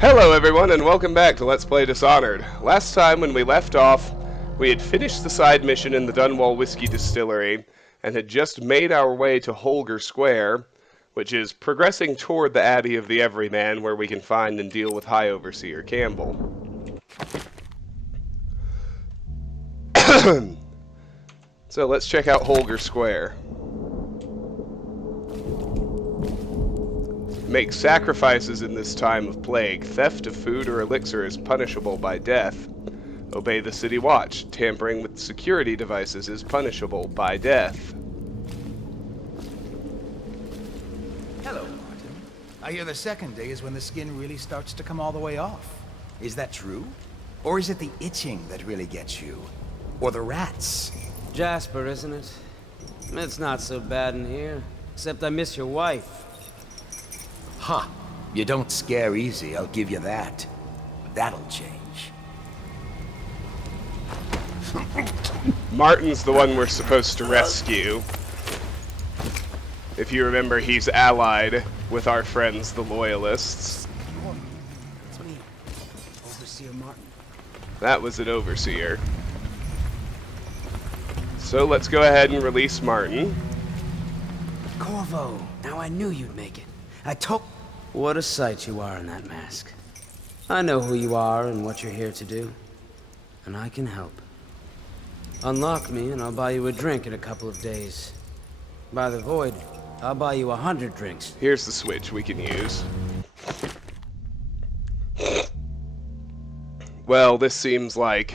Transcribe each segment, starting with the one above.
Hello everyone and welcome back to Let's Play Dishonored. Last time when we left off, we had finished the side mission in the Dunwall Whiskey Distillery and had just made our way to Holger Square, which is progressing toward the Abbey of the Everyman where we can find and deal with High Overseer Campbell. So let's check out Holger Square. Make sacrifices in this time of plague. Theft of food or elixir is punishable by death. Obey the city watch. Tampering with security devices is punishable by death. Hello, Martin. I hear the second day is when the skin really starts to come all the way off. Is that true? Or is it the itching that really gets you? Or the rats? Jasper, isn't it? It's not so bad in here. Except I miss your wife. Huh. You don't scare easy, I'll give you that. That'll change. Martin's the one we're supposed to rescue. If you remember, he's allied with our friends, the Loyalists. It's me, Overseer Martin. That was an Overseer. So let's go ahead and release Martin. Corvo, now I knew you'd make it. I told... What a sight you are in that mask. I know who you are and what you're here to do. And I can help. Unlock me and I'll buy you a drink in a couple of days. By the void, I'll buy you 100 drinks. Here's the switch we can use. Well, this seems like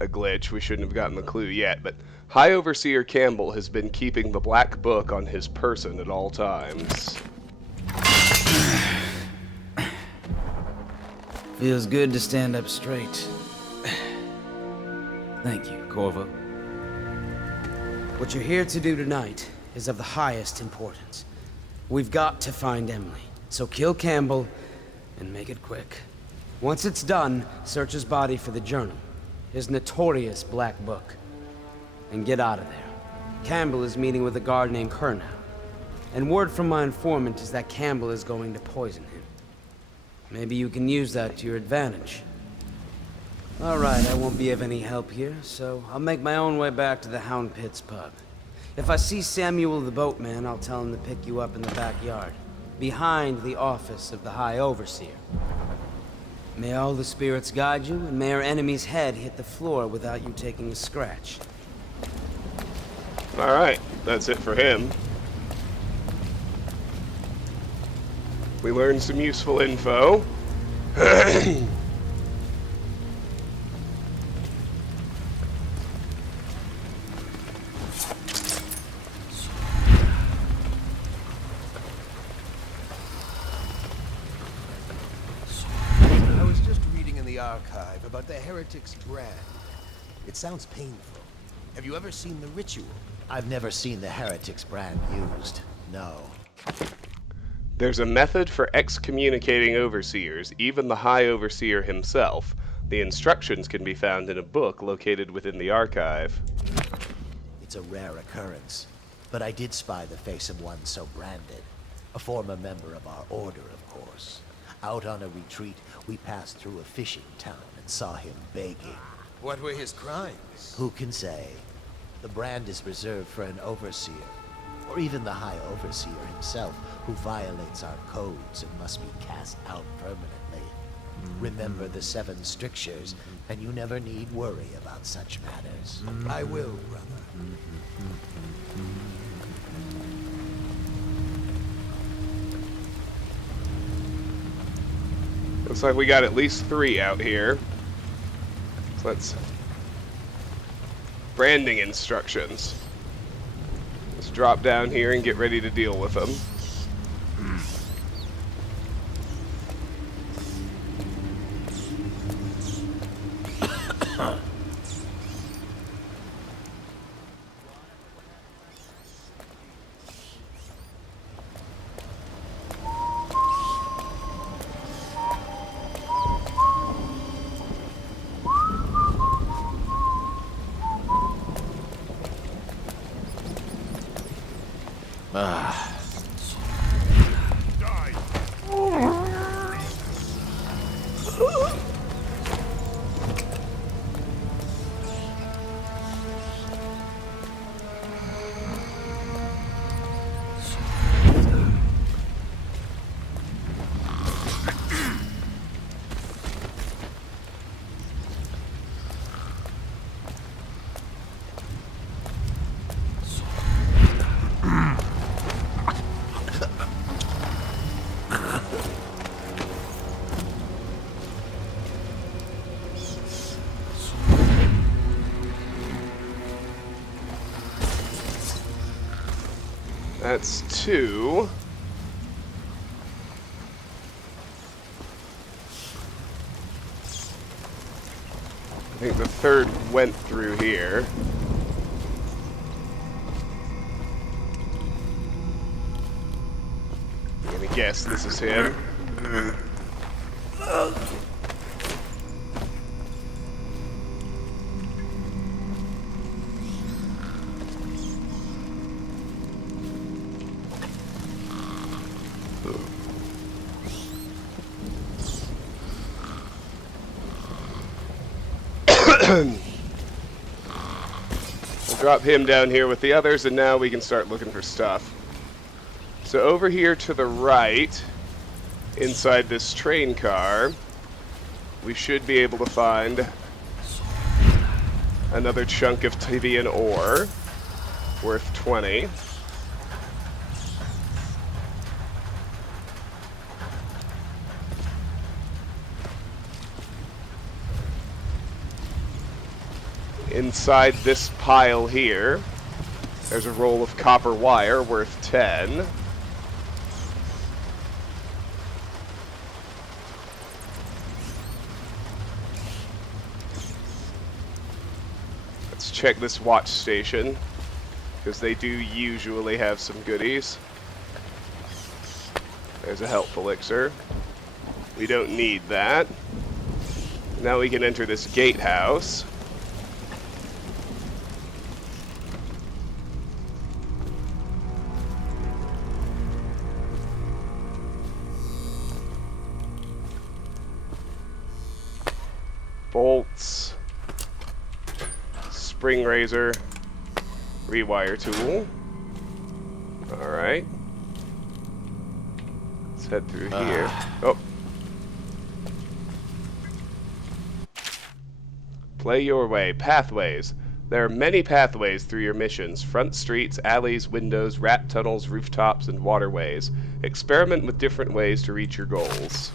a glitch. We shouldn't have gotten the clue yet, but High Overseer Campbell has been keeping the black book on his person at all times. Feels good to stand up straight. Thank you, Corvo. What you're here to do tonight is of the highest importance. We've got to find Emily, so kill Campbell and make it quick. Once it's done, search his body for the journal, his notorious black book, and get out of there. Campbell is meeting with a guard named Curnow, and word from my informant is that Campbell is going to poison him. Maybe you can use that to your advantage. Alright, I won't be of any help here, so I'll make my own way back to the Hound Pits pub. If I see Samuel the boatman, I'll tell him to pick you up in the backyard, behind the office of the High Overseer. May all the spirits guide you, and may our enemy's head hit the floor without you taking a scratch. Alright, that's it for him. We learned some useful info. I was just reading in the archive about the heretic's brand. It sounds painful. Have you ever seen the ritual? I've never seen the heretic's brand used. No. There's a method for excommunicating overseers, even the High Overseer himself. The instructions can be found in a book located within the archive. It's a rare occurrence, but I did spy the face of one so branded. A former member of our order, of course. Out on a retreat, we passed through a fishing town and saw him begging. What were his crimes? Who can say? The brand is reserved for an overseer, or even the High Overseer himself, who violates our codes and must be cast out permanently. Remember the 7 strictures, and you never need worry about such matters. I will, brother. Looks like we got at least 3 out here. So let's... Branding instructions. Let's drop down here and get ready to deal with them. That's 2. I think the third went through here. I'm gonna guess this is him. We'll drop him down here with the others, and now we can start looking for stuff. So over here to the right, inside this train car, we should be able to find another chunk of Tivian ore, worth 20. Inside this pile here, there's a roll of copper wire worth 10. Let's check this watch station, because they do usually have some goodies. There's a health elixir. We don't need that. Now we can enter this gatehouse. Bolts, spring razor, rewire tool. Alright. Let's head through here. Oh. Play your way. Pathways. There are many pathways through your missions. Front streets, alleys, windows, rat tunnels, rooftops, and waterways. Experiment with different ways to reach your goals.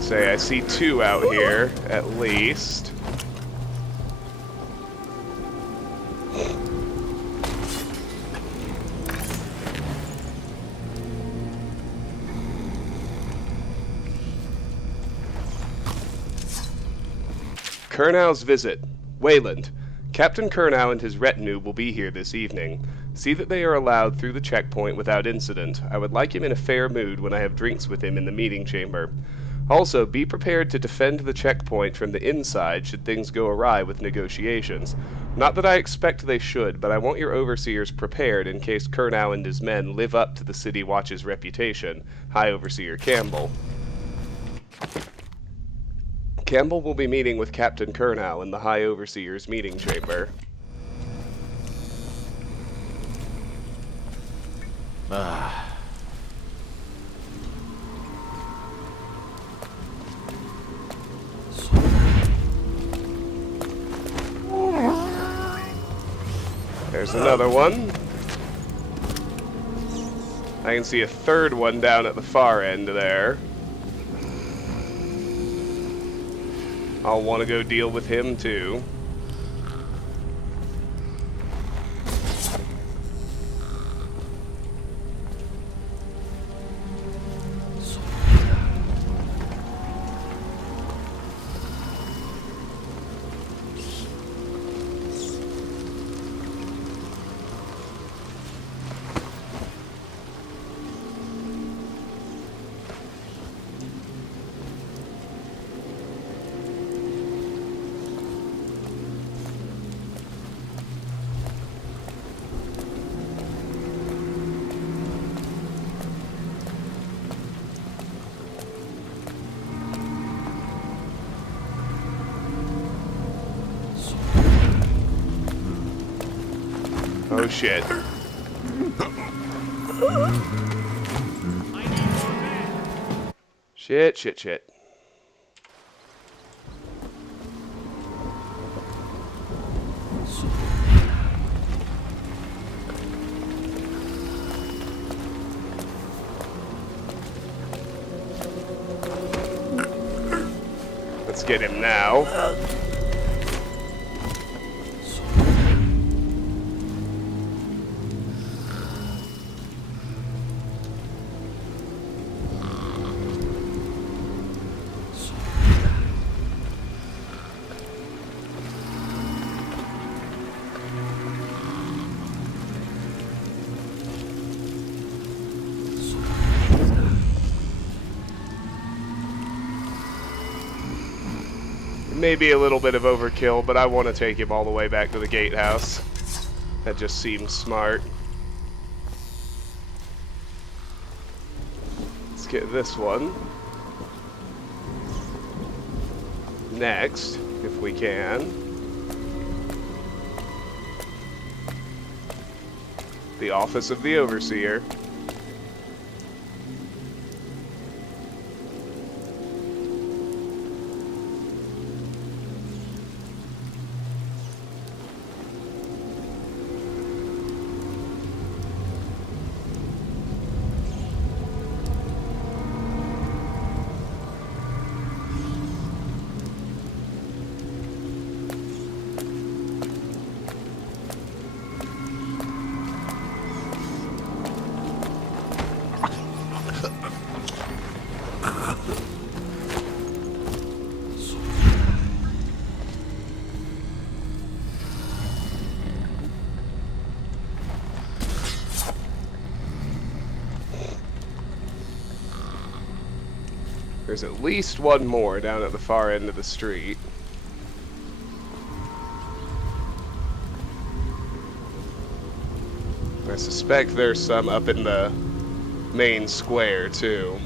Say I see 2 out here at least. Curnow's visit. Wayland. Captain Curnow and his retinue will be here this evening. See that they are allowed through the checkpoint without incident. I would like him in a fair mood when I have drinks with him in the meeting chamber. Also, be prepared to defend the checkpoint from the inside should things go awry with negotiations. Not that I expect they should, but I want your overseers prepared in case Curnow and his men live up to the City Watch's reputation. High Overseer Campbell. Campbell will be meeting with Captain Curnow in the High Overseer's meeting chamber. There's another one. I can see a third one down at the far end there. I'll want to go deal with him too. Oh shit. Shit. Let's get him now. Maybe a little bit of overkill, but I want to take him all the way back to the gatehouse. That just seems smart. Let's get this one. Next, if we can. The Office of the Overseer. There's at least one more down at the far end of the street. I suspect there's some up in the main square, too.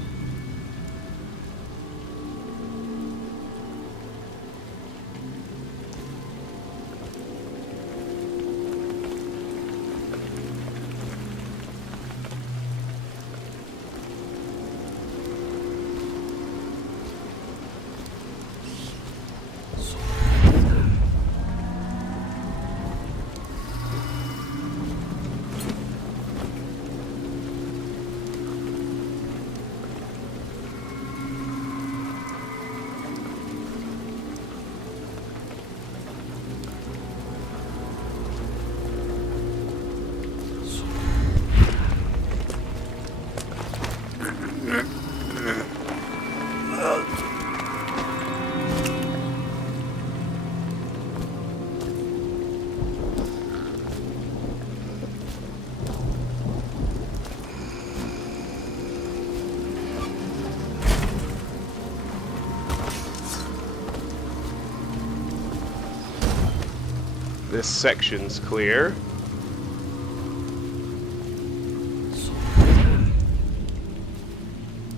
This section's clear.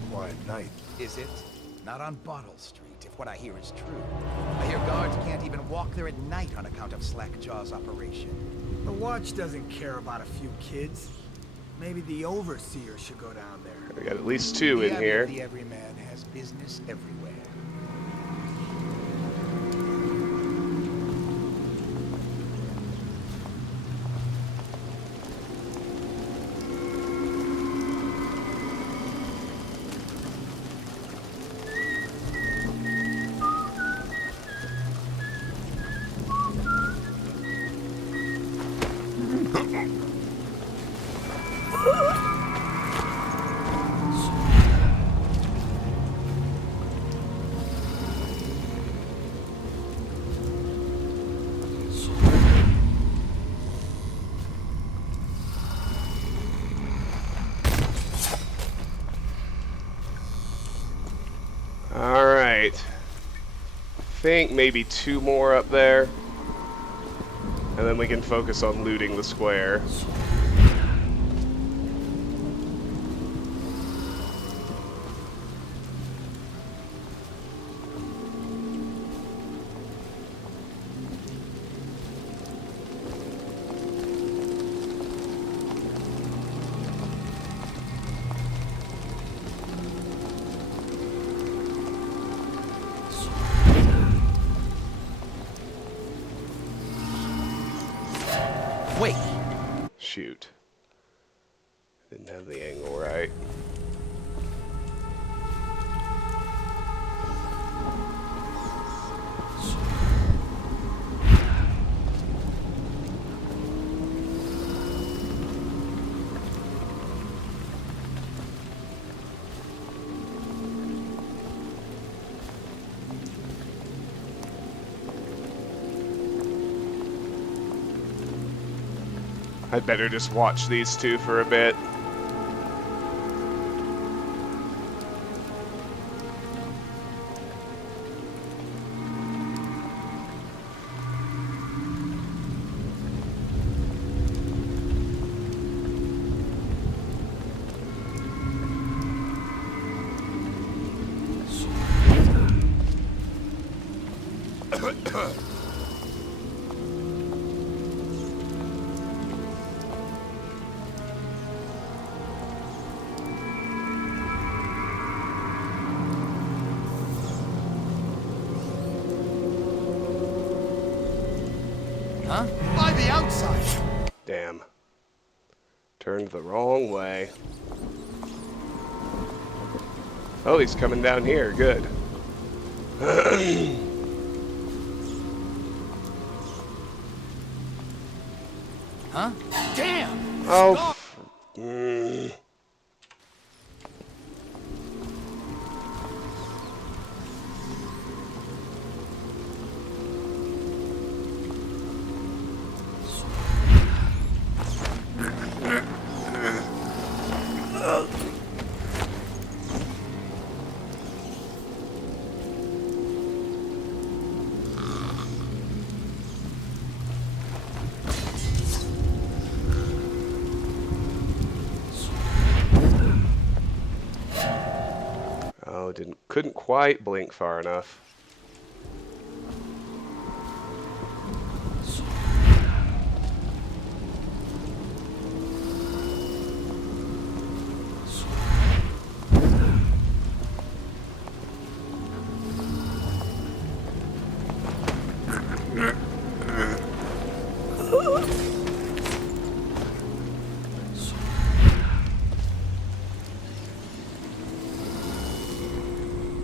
Quiet night. Is it? Not on Bottle Street, if what I hear is true. I hear guards can't even walk there at night on account of Slackjaw's operation. The Watch doesn't care about a few kids. Maybe the Overseer should go down there. We got at least two in here. The everyman has business everywhere. Alright. I think maybe two more up there. And then we can focus on looting the square. Wait! Shoot. Didn't have the angle right. I'd better just watch these two for a bit. Huh? By the outside. Damn. Turned the wrong way. Oh, he's coming down here. Good. Huh? Damn! Oh. Oh, couldn't quite blink far enough.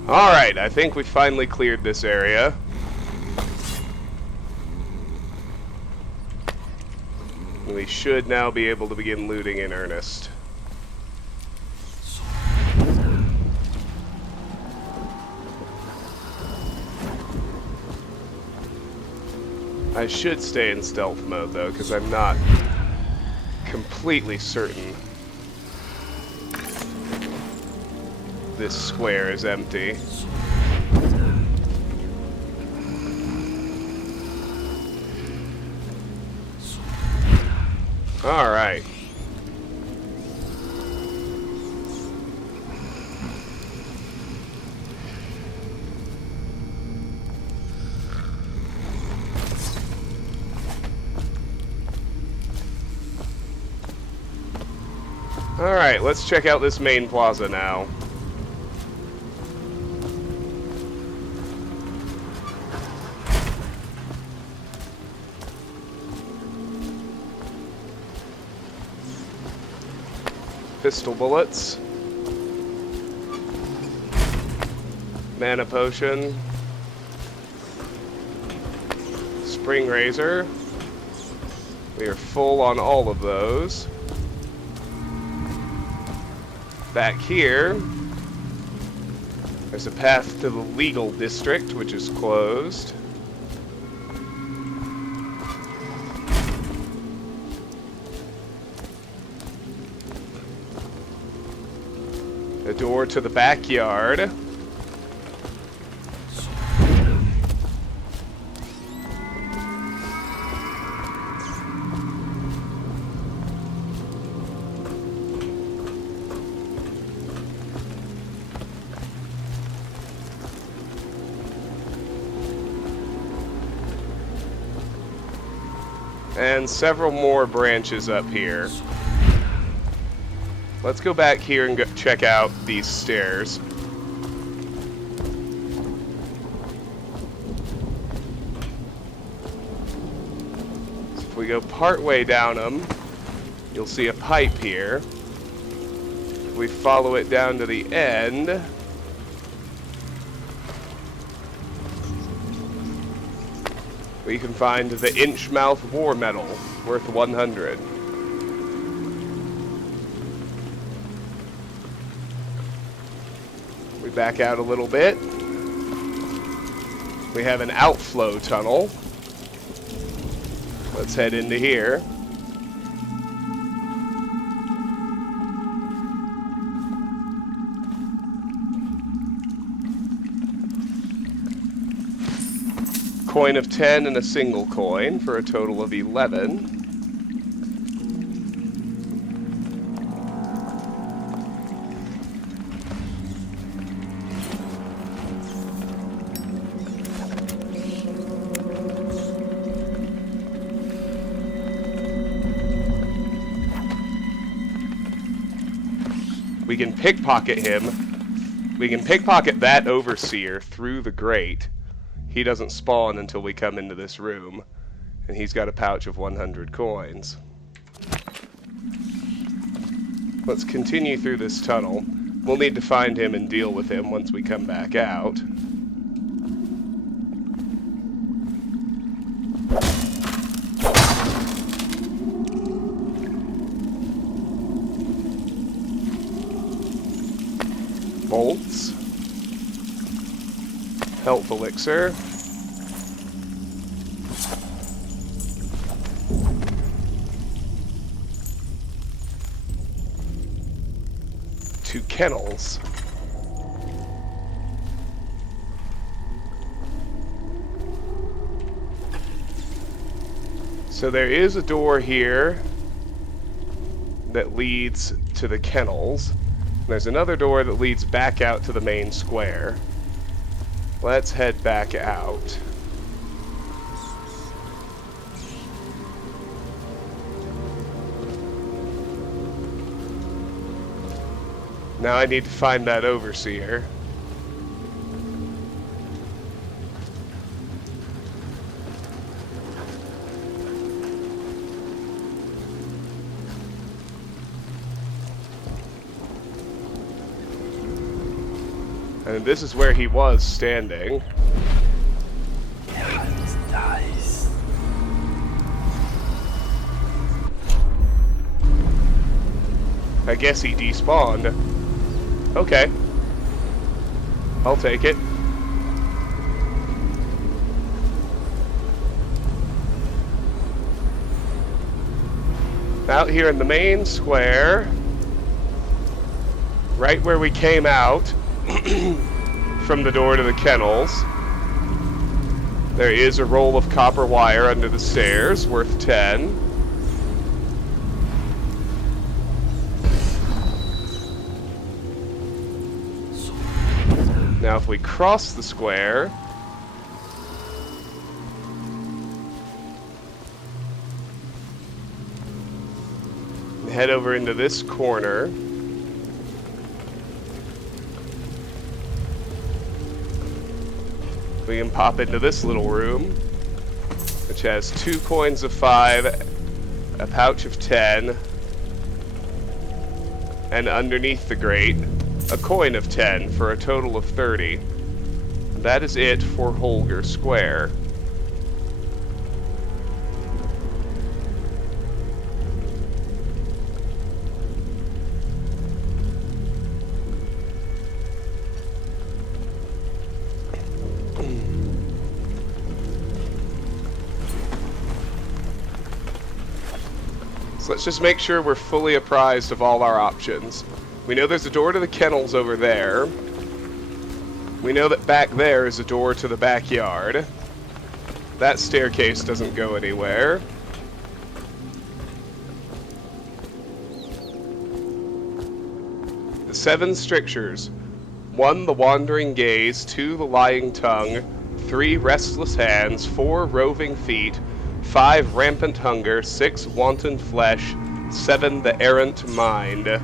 Alright, I think we finally cleared this area. We should now be able to begin looting in earnest. I should stay in stealth mode though, because I'm not completely certain this square is empty. All right. All right, let's check out this main plaza now. Pistol bullets, mana potion, spring razor. We are full on all of those. Back here, there's a path to the legal district, which is closed. A door to the backyard. And several more branches up here. Let's go back here and go check out these stairs. So if we go part way down them, you'll see a pipe here. If we follow it down to the end, we can find the Inchmouth War Medal, worth 100. We back out a little bit. We have an outflow tunnel. Let's head into here. coin of 10 and a single coin for a total of 11. We can pickpocket him. We can pickpocket that Overseer through the grate. He doesn't spawn until we come into this room. And he's got a pouch of 100 coins. Let's continue through this tunnel. We'll need to find him and deal with him once we come back out. Bolts. Health elixir. To kennels. So there is a door here that leads to the kennels. There's another door that leads back out to the main square. Let's head back out. Now I need to find that Overseer. And this is where he was standing. I guess he despawned. Okay. I'll take it. Out here in the main square, right where we came out from the door to the kennels, there is a roll of copper wire under the stairs worth 10. Now if we cross the square, and head over into this corner, we can pop into this little room, which has 2 coins of 5, a pouch of 10, and underneath the grate, a coin of 10 for a total of 30. That is it for Holger Square. So let's just make sure we're fully apprised of all our options. We know there's a door to the kennels over there. We know that back there is a door to the backyard. That staircase doesn't go anywhere. The 7 strictures. 1, the wandering gaze. 2, the lying tongue. 3, restless hands. 4, roving feet. 5, rampant hunger. 6, wanton flesh. 7, the errant mind.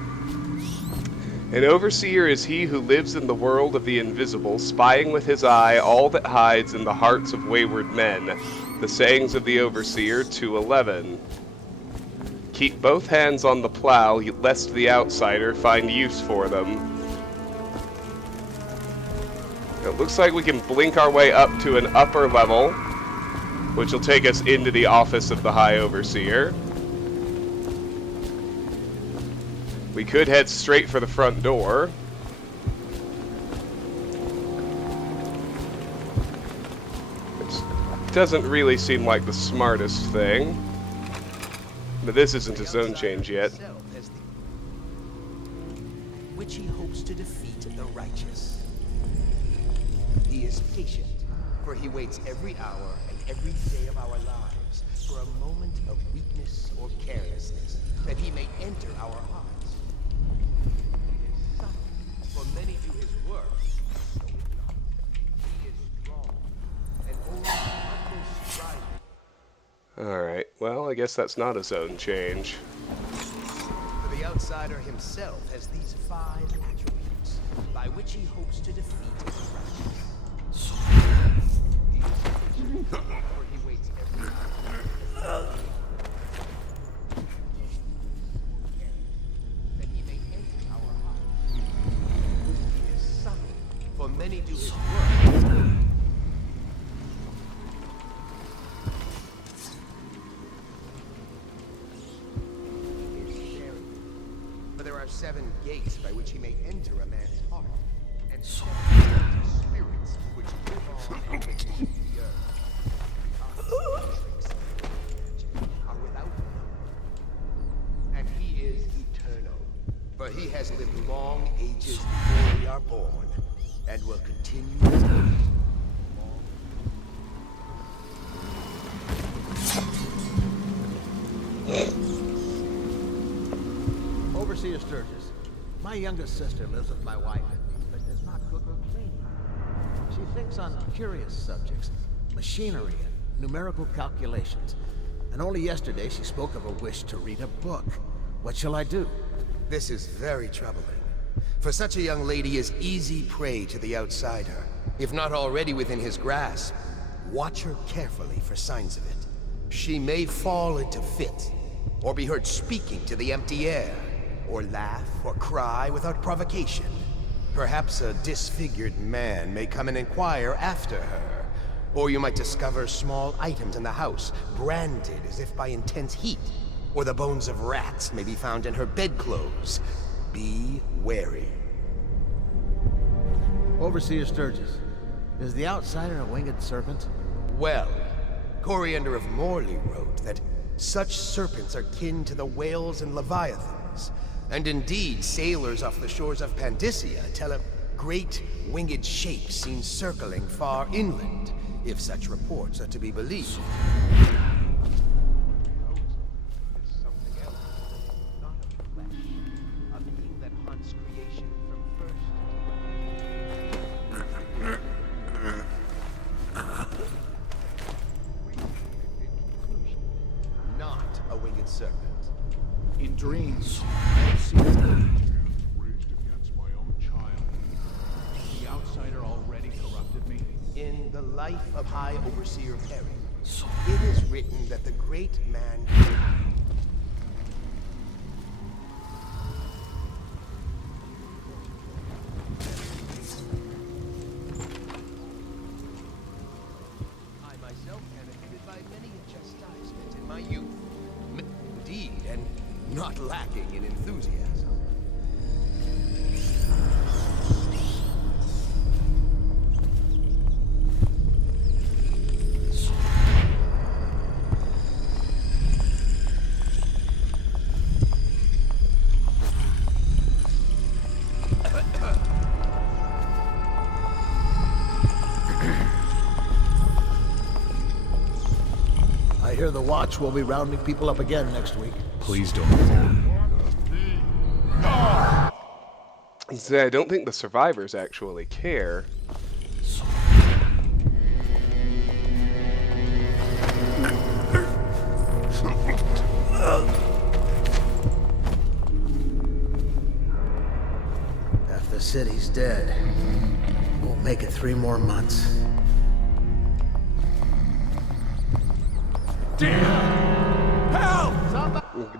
An overseer is he who lives in the world of the invisible, spying with his eye all that hides in the hearts of wayward men. The sayings of the overseer 2:11. Keep both hands on the plow, lest the outsider find use for them. It looks like we can blink our way up to an upper level, which will take us into the office of the High Overseer. We could head straight for the front door. Which doesn't really seem like the smartest thing. But this isn't a zone change yet. Which he hopes to defeat the righteous. He is patient For he waits every hour and every day of our lives for a moment of weakness or carelessness, that he may enter our hearts. He is subtle, for many do his work, know it not. He is strong, and only humble striving. Alright, well, I guess that's not a zone change. For the outsider himself has these 5 attributes, by which he hopes to defeat his rivals. He is patient, for he waits every hour. That he may enter our hearts. He is subtle, for many do his work. For there are 7 gates by which he may enter a man's heart, and 7 spirits which live on and beneath the earth. Are without number. And he is eternal, for he has lived long ages before we are born, and will continue to live. Overseer Sturgis, my youngest sister lives with my wife, but does not cook or clean. She thinks on curious subjects, machinery and numerical calculations. And only yesterday she spoke of a wish to read a book. What shall I do? This is very troubling, for such a young lady is easy prey to the outsider. If not already within his grasp, watch her carefully for signs of it. She may fall into fit, or be heard speaking to the empty air, or laugh or cry without provocation. Perhaps a disfigured man may come and inquire after her, or you might discover small items in the house, branded as if by intense heat, or the bones of rats may be found in her bedclothes. Be wary. Overseer Sturgis, is the outsider a winged serpent? Well, Coriander of Morley wrote that such serpents are kin to the whales and leviathans, and indeed sailors off the shores of Pandysia tell of great winged shapes seen circling far inland, if such reports are to be believed. Not a winged serpent. In dreams, I have seen raised against my own child. The outsider already corrupted me. In the life of High Overseer Perry, it is written that the great man... I myself benefited by many a chastisement in my youth. Indeed, and not lacking in enthusiasm. I hear the Watch will be rounding people up again next week. Please don't. See, I don't think the survivors actually care. Half the city's dead. Won't make it 3 more months.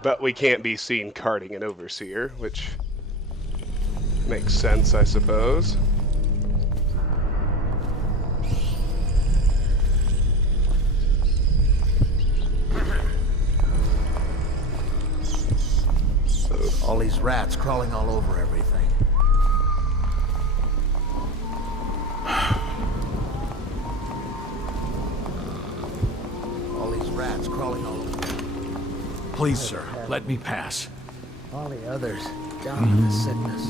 But we can't be seen carting an overseer, which makes sense, I suppose. All these rats crawling all over everything. All these rats crawling all over. Please, sir, let me pass. All the others down with the sickness.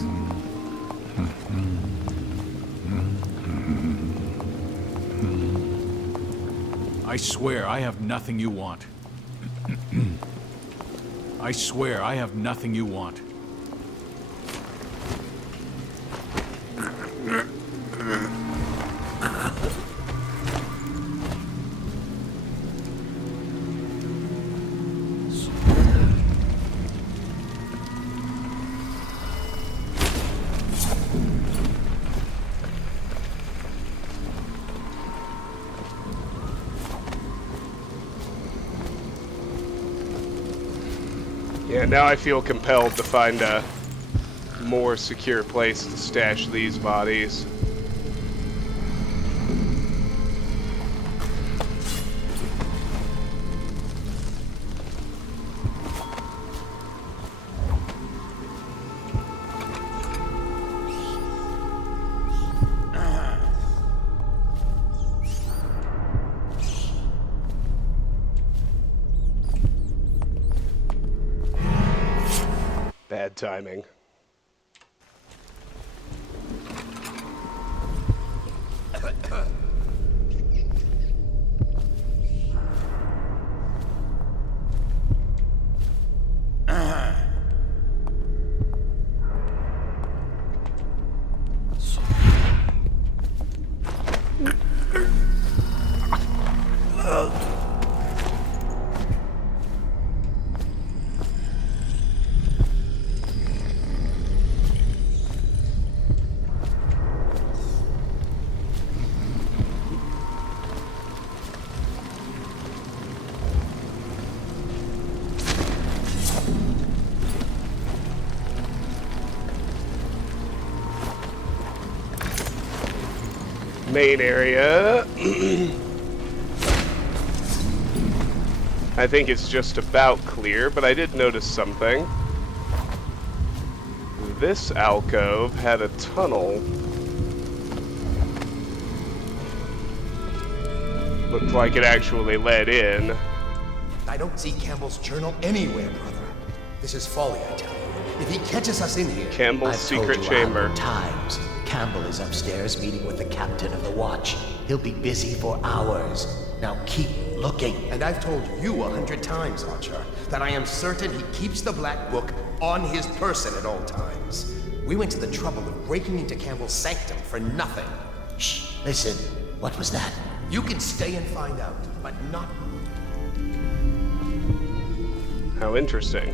I swear I have nothing you want. I swear I have nothing you want. Yeah, now I feel compelled to find a more secure place to stash these bodies. Bad timing. Main area. I think it's just about clear, but I did notice something. This alcove had a tunnel. Looked like it actually led in. I don't see Campbell's journal anywhere, brother. This is folly, I tell you. If he catches us in here... Campbell's I've told secret you chamber. 100 times. Campbell is upstairs meeting with the captain of the watch. He'll be busy for hours. Now keep looking. And I've told you 100 times, Archer, that I am certain he keeps the Black Book on his person at all times. We went to the trouble of breaking into Campbell's sanctum for nothing. Shh, listen. What was that? You can stay and find out, but not... How interesting.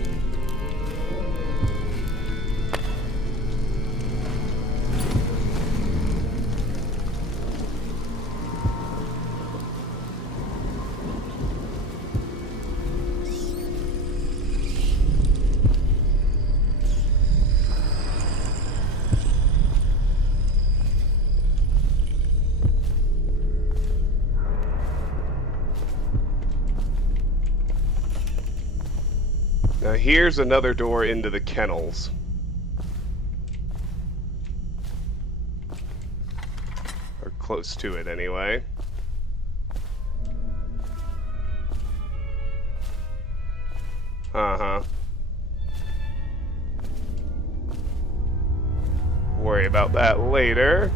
Now here's another door into the kennels. Or close to it, anyway. Uh-huh. Worry about that later.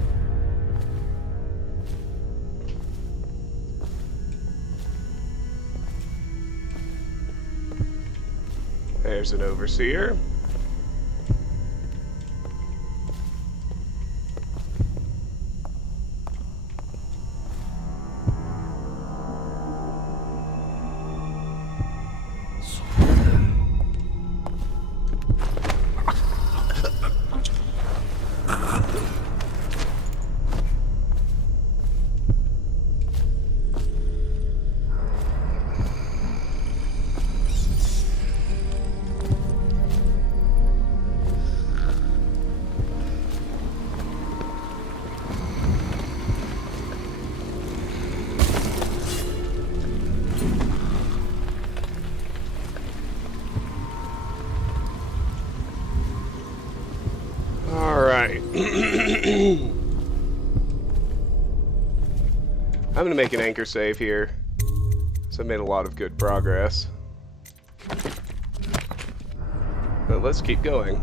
There's an overseer. I'm gonna make an anchor save here. So I made a lot of good progress. But let's keep going.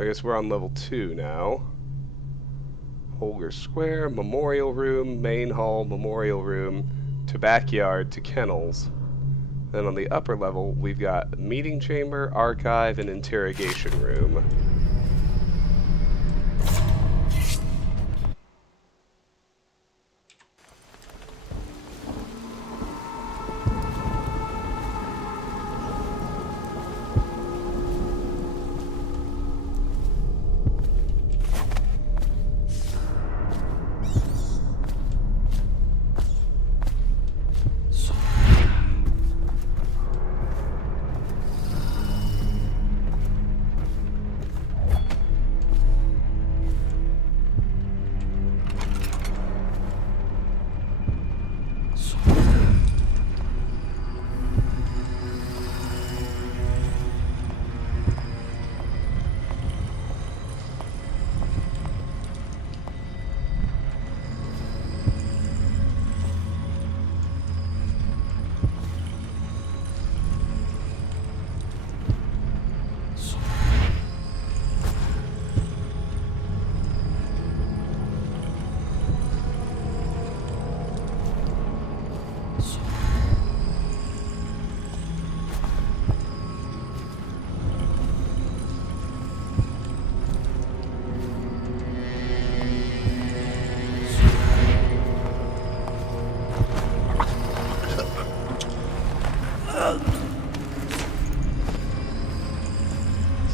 So I guess we're on level 2 now. Holger Square, Memorial Room, Main Hall, Memorial Room, to Backyard, to Kennels. Then on the upper level, we've got Meeting Chamber, Archive, and Interrogation Room.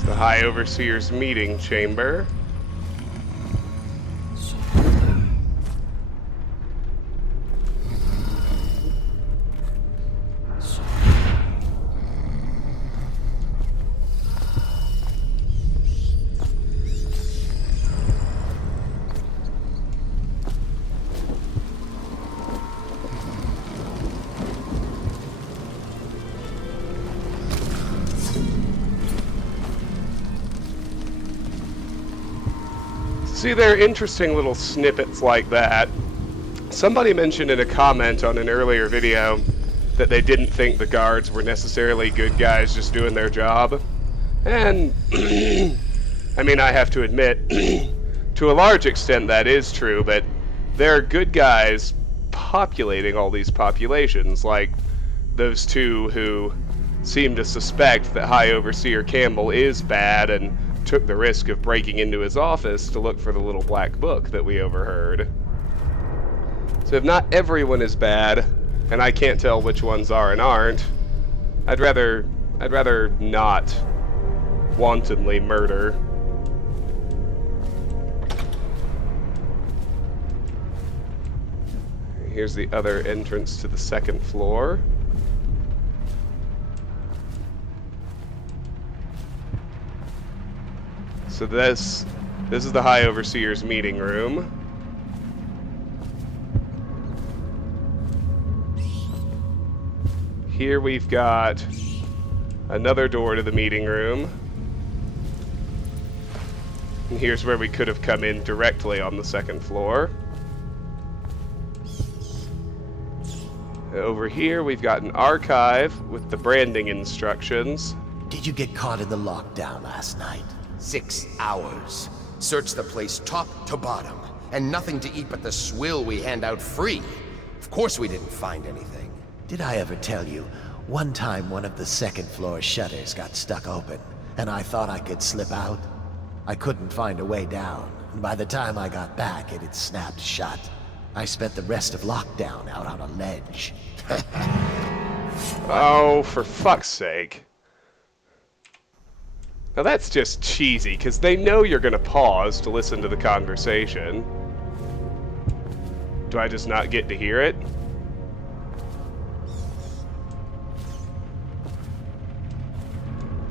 The High Overseer's meeting chamber. See, there are interesting little snippets like that. Somebody mentioned in a comment on an earlier video that they didn't think the guards were necessarily good guys just doing their job. And, I mean, I have to admit, to a large extent that is true, but there are good guys populating all these populations, like those two who seem to suspect that High Overseer Campbell is bad and took the risk of breaking into his office to look for the little black book that we overheard. So if not everyone is bad, and I can't tell which ones are and aren't, I'd rather not wantonly murder. Here's the other entrance to the second floor. So this is the High Overseer's meeting room. Here we've got another door to the meeting room. And here's where we could have come in directly on the second floor. Over here we've got an archive with the branding instructions. Did you get caught in the lockdown last night? 6 hours. Search the place top to bottom, and nothing to eat but the swill we hand out free. Of course we didn't find anything. Did I ever tell you, one time one of the second floor shutters got stuck open, and I thought I could slip out? I couldn't find a way down, and by the time I got back, it had snapped shut. I spent the rest of lockdown out on a ledge. Oh, for fuck's sake. Now that's just cheesy, because they know you're going to pause to listen to the conversation. Do I just not get to hear it?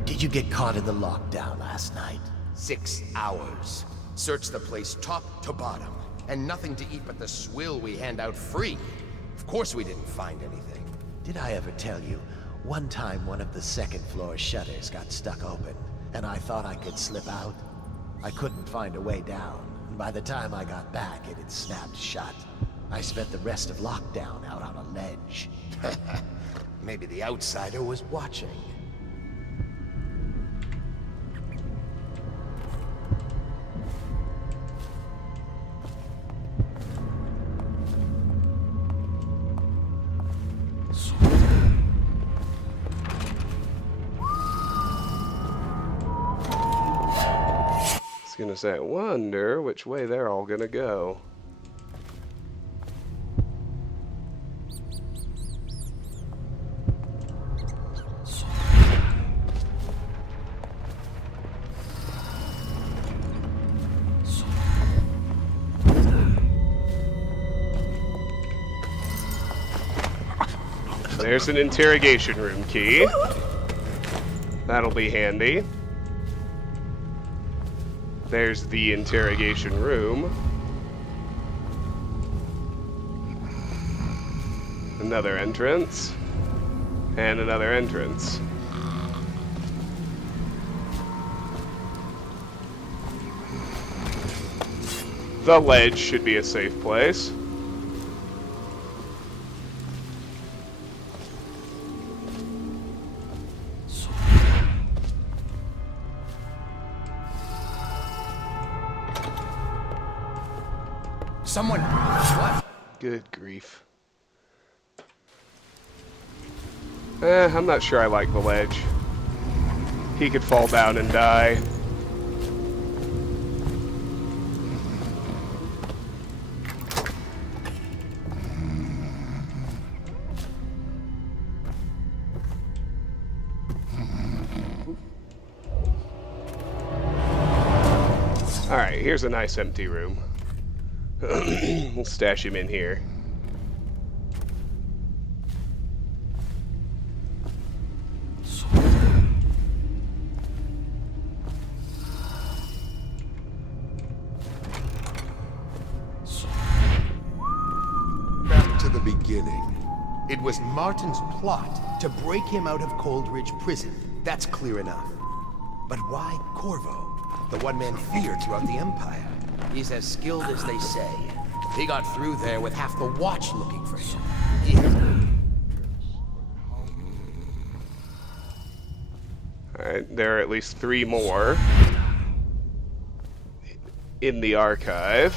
Did you get caught in the lockdown last night? 6 hours. Search the place top to bottom, and nothing to eat but the swill we hand out free. Of course we didn't find anything. Did I ever tell you, one time one of the second floor shutters got stuck open, and I thought I could slip out? I couldn't find a way down, and by the time I got back, it had snapped shut. I spent the rest of lockdown out on a ledge. Maybe the outsider was watching. was gonna say, I wonder which way they're all gonna go. There's an interrogation room key. That'll be handy. There's the interrogation room. Another entrance. And another entrance. The ledge should be a safe place. Someone... What? Good grief. I'm not sure I like the ledge. He could fall down and die. Alright, here's a nice empty room. We'll stash him in here. Back to the beginning. It was Martin's plot to break him out of Coldridge Prison. That's clear enough. But why Corvo? The one man feared throughout the Empire. He's as skilled as they say. He got through there with half the watch looking for him. Alright, there are at least 3 more in the archive.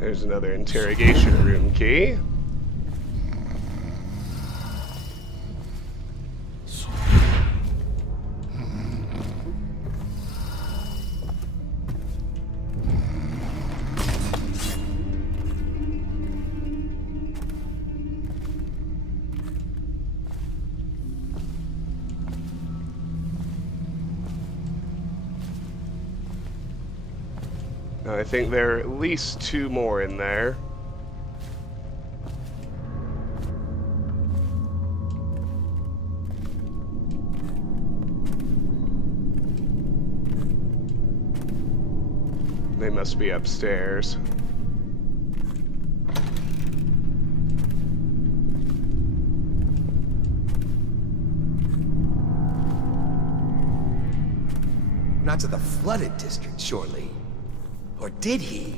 There's another interrogation room key. I think there are at least 2 more in there. They must be upstairs. Not to the flooded district, surely. Or did he?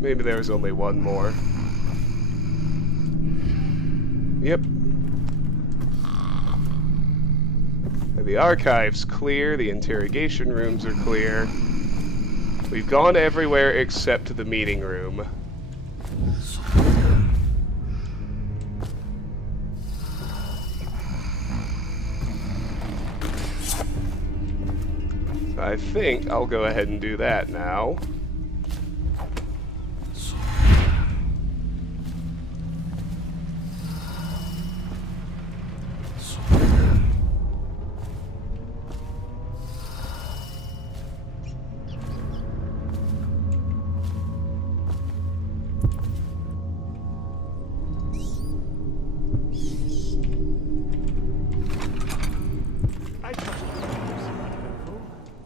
Maybe there was only 1 more. Yep. The archive's clear, the interrogation rooms are clear. We've gone everywhere except the meeting room. I think I'll go ahead and do that now.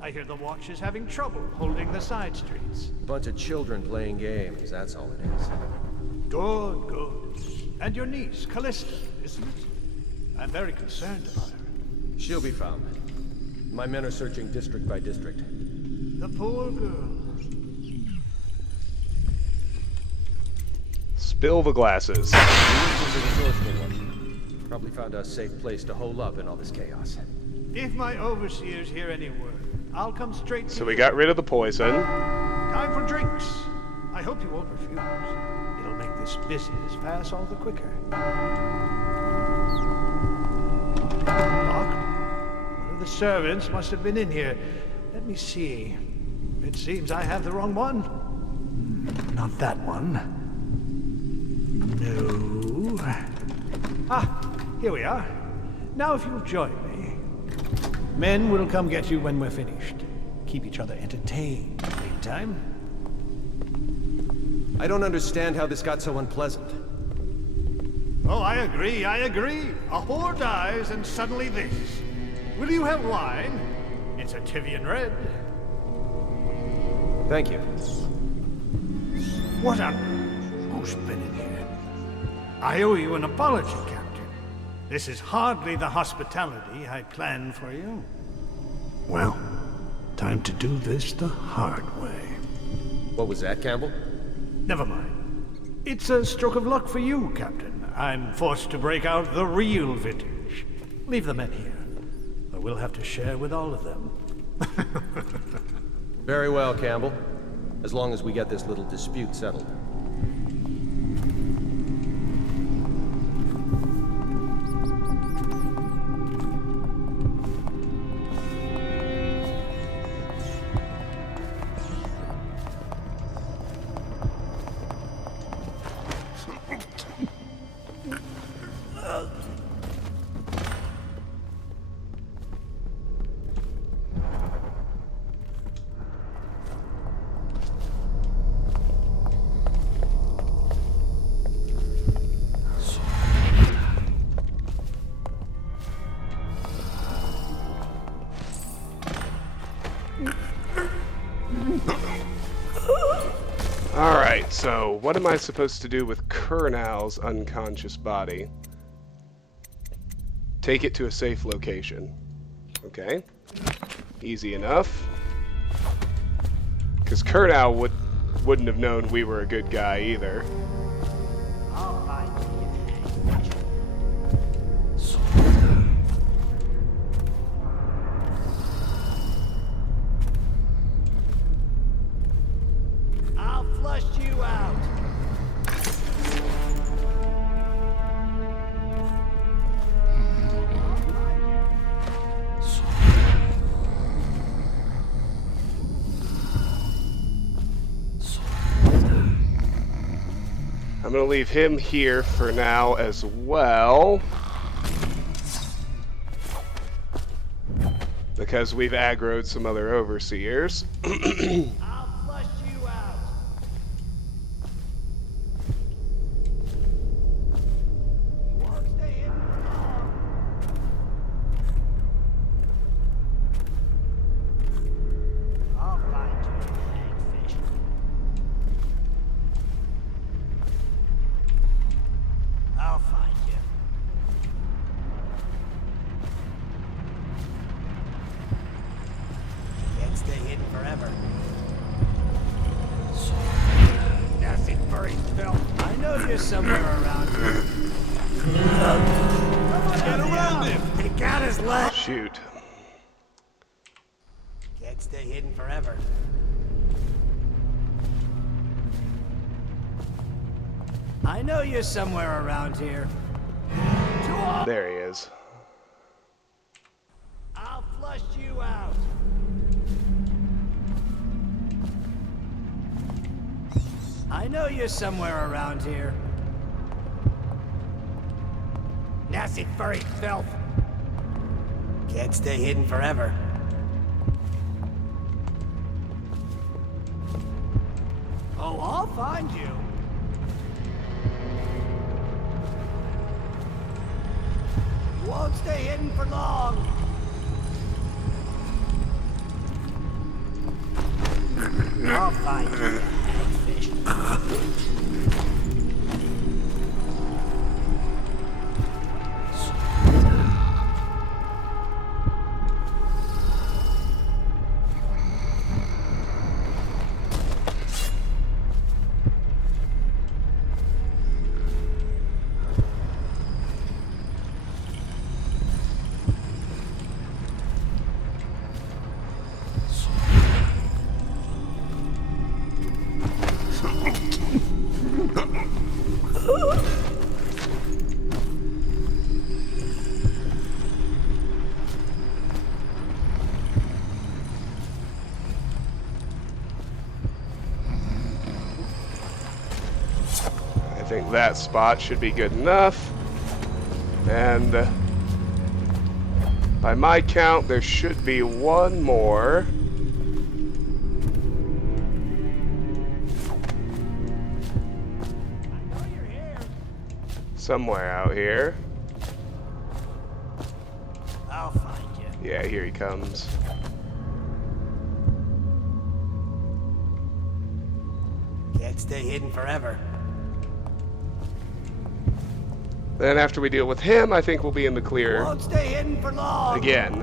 I hear the watch is having trouble holding the side streets. Bunch of children playing games, that's all it is. Good, good. And your niece, Callista, isn't it? I'm very concerned about her. She'll be found. My men are searching district by district. The poor girl. Spill the glasses. The resourceful one. Probably found a safe place to hole up in all this chaos. If my overseers hear any word, I'll come straight to So you. we got rid of the poison. Time for drinks. I hope you won't refuse. It'll make this business pass all the quicker. Locked? One of the servants must have been in here. Let me see. It seems I have the wrong one. Not that one. No. Ah, here we are. Now if you'll join me. Men will come get you when we're finished. Keep each other entertained in the meantime. I don't understand how this got so unpleasant. Oh, I agree, I agree. A whore dies and suddenly this. Will you have wine? It's a Tivian red. Thank you. What on... Who's been in here? I owe you an apology, Captain. This is hardly the hospitality I planned for you. Well, time to do this the hard way. What was that, Campbell? Never mind. It's a stroke of luck for you, Captain. I'm forced to break out the real vintage. Leave the men here, or we'll have to share with all of them. Very well, Campbell. As long as we get this little dispute settled. Alright, so what am I supposed to do with Curnow's unconscious body? Take it to a safe location. Okay. Easy enough. Because Curnow wouldn't have known we were a good guy either. I'll flush you out. I'm gonna leave him here for now as well. Because we've aggroed some other overseers. I'll flush you out. You won't stay in for long. I'll find you, hagfish. I'll find you. Can't stay hidden forever. Nasty furry filth. I know you're somewhere around here. Get around him! He got his leg! Shoot. Can't stay hidden forever. I know you're somewhere around here. There he is. I'll flush you out. I know you're somewhere around here. Nasty furry filth. Can't stay hidden forever. Oh, I'll find you. You won't stay hidden for long. think that spot should be good enough. And by my count, there should be one more. Somewhere out here. I'll find you. Yeah, here he comes. Can't stay hidden forever. Then after we deal with him, I think we'll be in the clear Won't stay hidden for long. again.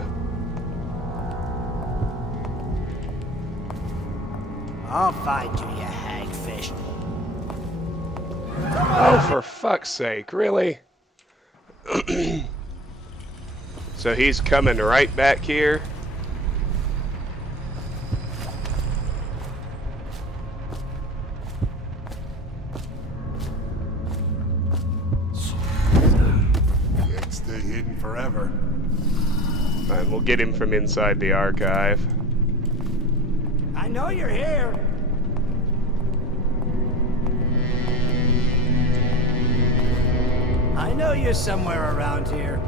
I'll find you, you hagfish. Oh, for fuck's sake, really? So he's coming right back here. Can't stay hidden forever. And we'll get him from inside the archive. I know you're here. I know you're somewhere around here.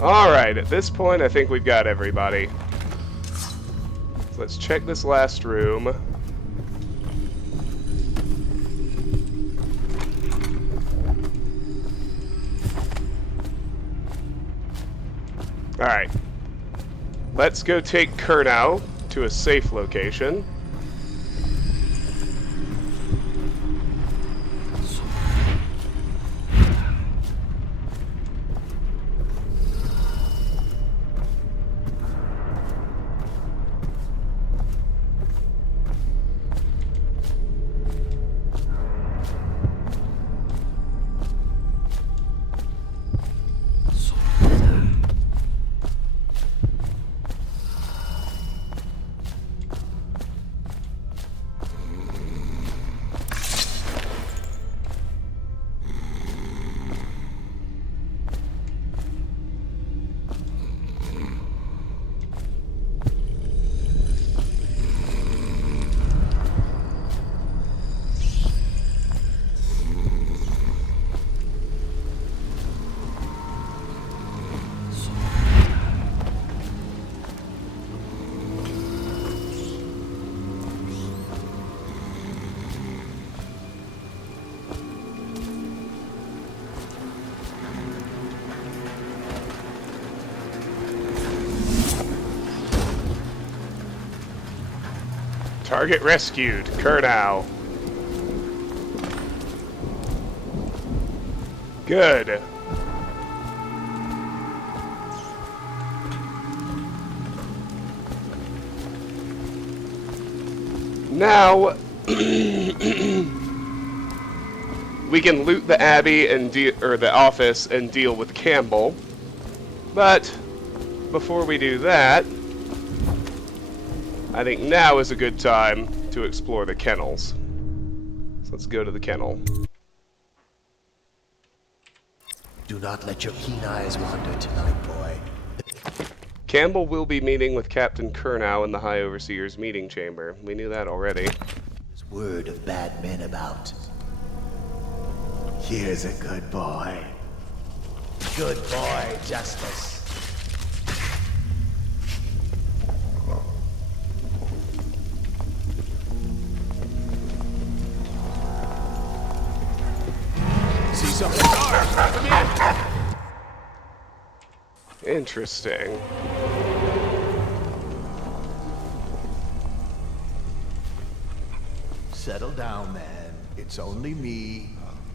Alright, at this point, I think we've got everybody. So let's check this last room. Alright. Let's go take Curnow to a safe location. Target rescued, Curnow. Good. Now we can loot the Abbey and or the office and deal with Campbell. But before we do that, I think now is a good time to explore the kennels. So let's go to the kennel. Do not let your keen eyes wander tonight, boy. Campbell will be meeting with Captain Curnow in the High Overseer's meeting chamber. We knew that already. There's word of bad men about. Here's a good boy. Good boy, Justice. See something? Come in. Interesting. Settle down, man. It's only me.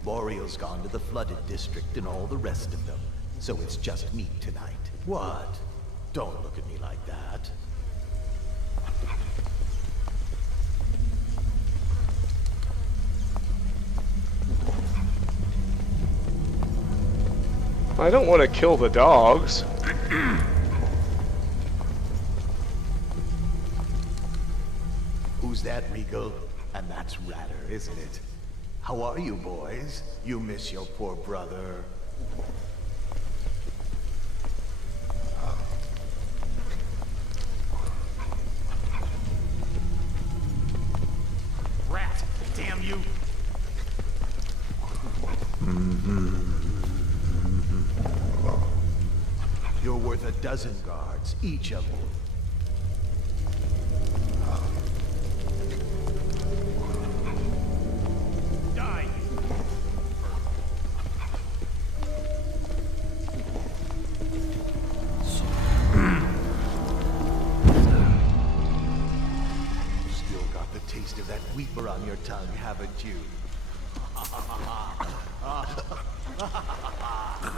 Boreal's gone to the flooded district and all the rest of them. So it's just me tonight. What? Don't look at me like that. I don't want to kill the dogs. Who's that, Regal? And that's Ratter, isn't it? How are you, boys? You miss your poor brother. you. You're worth a dozen guards, each of you. Die! Still got the taste of that weeper on your tongue, haven't you?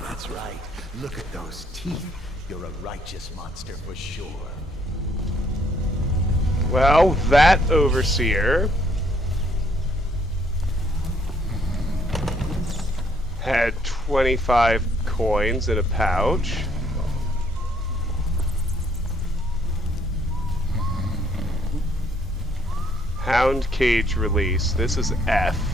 That's right. Look at those teeth. You're a righteous monster for sure. Well, that Overseer had 25 coins in a pouch. Hound cage release. This is F.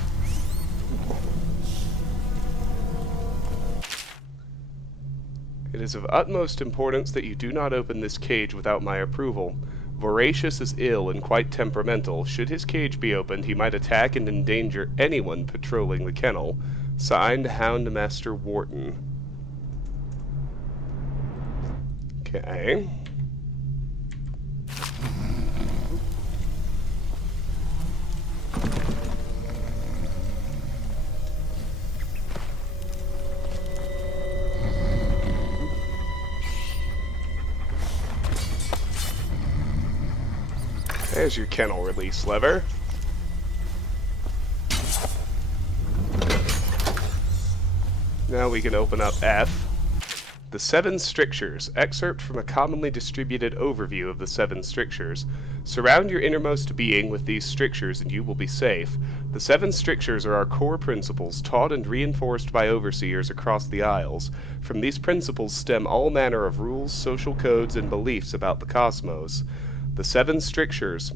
It is of utmost importance that you do not open this cage without my approval. Voracious is ill and quite temperamental. Should his cage be opened, he might attack and endanger anyone patrolling the kennel. Signed, Houndmaster Wharton. Okay. There's your kennel release lever. Now we can open up F. The 7 strictures. Excerpt from a commonly distributed overview of the 7 strictures. Surround your innermost being with these strictures and you will be safe. The 7 strictures are our core principles, taught and reinforced by overseers across the Isles. From these principles stem all manner of rules, social codes, and beliefs about the cosmos. The 7 strictures: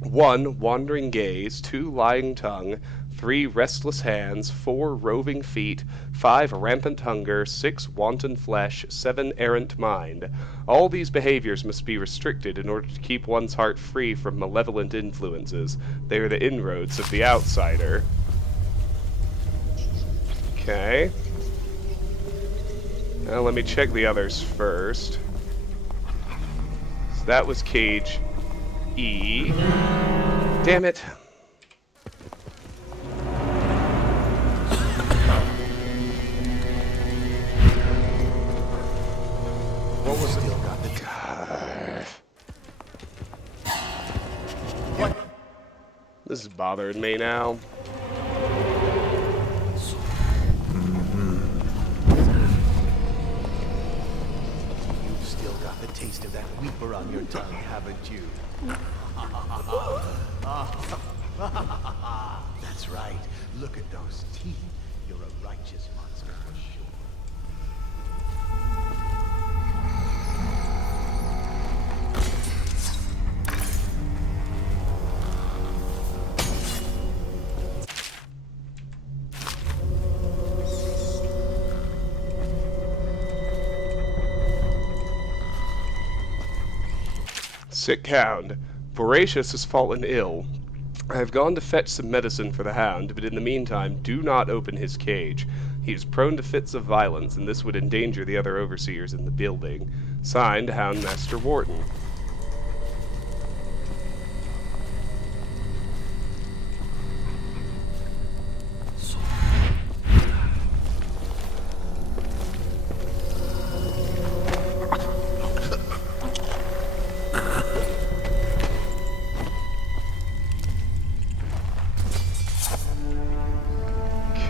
1. Wandering gaze. 2. Lying tongue. 3. Restless hands. 4. Roving feet. 5. Rampant hunger. 6. Wanton flesh. 7. Errant mind. All these behaviors must be restricted in order to keep one's heart free from malevolent influences. They are the inroads of the outsider. Okay. Now let me check the others first. So that was cage E. Damn it. What was still got the What? This is bothering me now. You've still got the taste of that weeper on your tongue, haven't you? That's right. Look at those teeth. You're a righteous monster for sure. Sick hound. Voracious has fallen ill. I have gone to fetch some medicine for the hound, but in the meantime, do not open his cage. He is prone to fits of violence, and this would endanger the other overseers in the building. Signed, Houndmaster Wharton.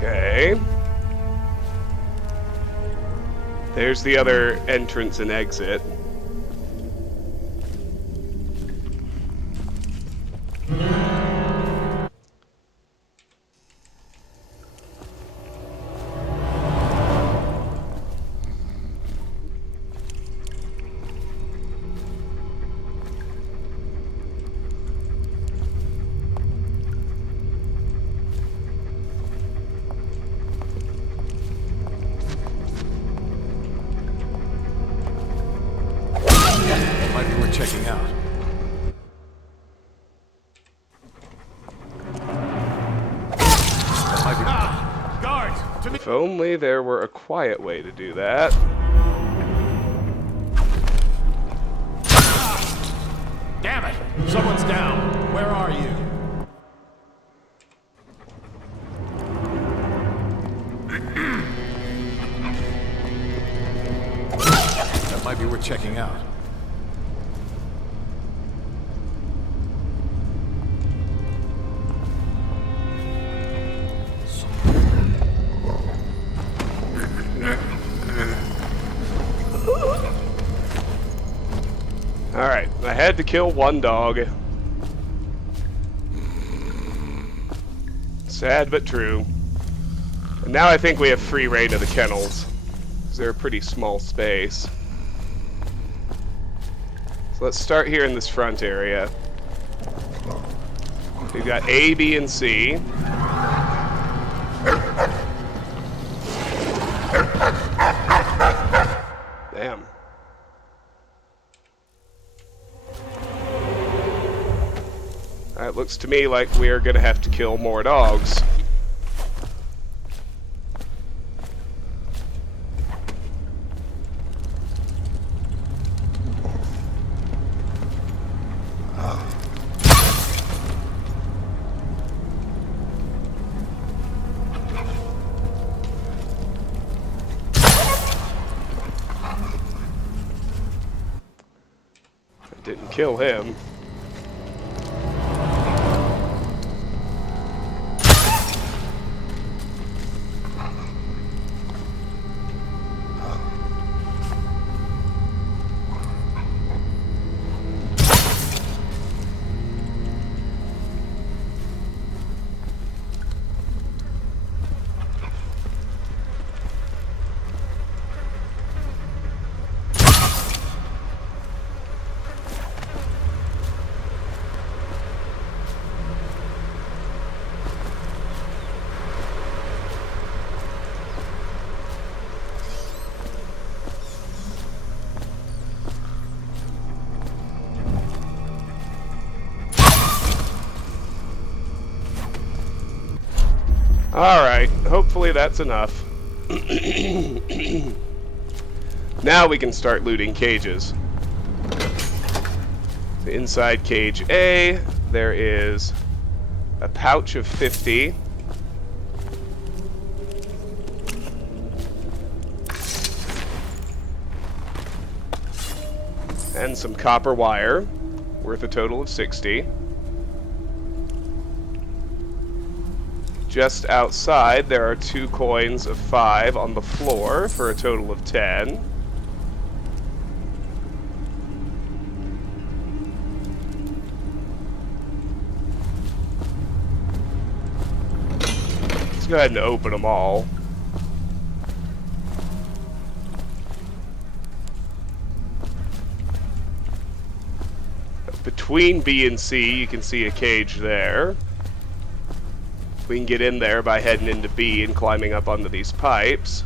Okay. There's the other entrance and exit. Might be worth checking out. If only there were a quiet way to do that. Damn it! Someone's down. Where are you? That might be worth checking out. Alright, I had to kill one dog. Sad but true. And now I think we have free reign of the kennels. They're a pretty small space. So let's start here in this front area. We've got A, B, and C. Damn. It looks to me like we're gonna have to kill more dogs. I didn't kill him. Alright, hopefully that's enough. Now we can start looting cages. Inside cage A, there is a pouch of 50. And some copper wire, worth a total of 60. Just outside, there are 2 coins of 5 on the floor for a total of 10. Let's go ahead and open them all. Between B and C, you can see a cage there. We can get in there by heading into B and climbing up onto these pipes.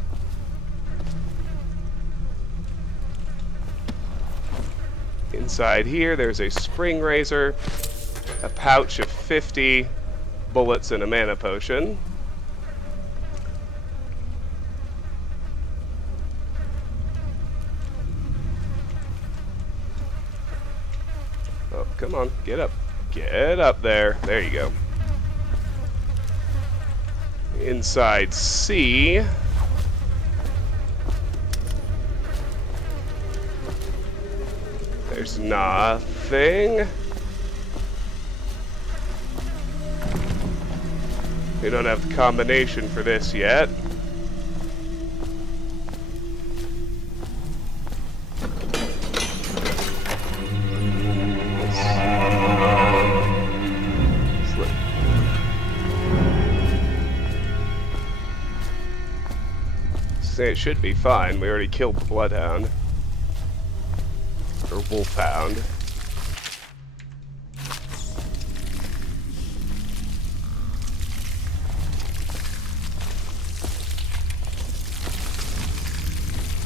Inside here, there's a spring razor, a pouch of 50 bullets, and a mana potion. Oh, come on, get up. Get up there. There you go. Inside C, there's nothing. We don't have the combination for this yet. It should be fine. We already killed the bloodhound. Or wolfhound.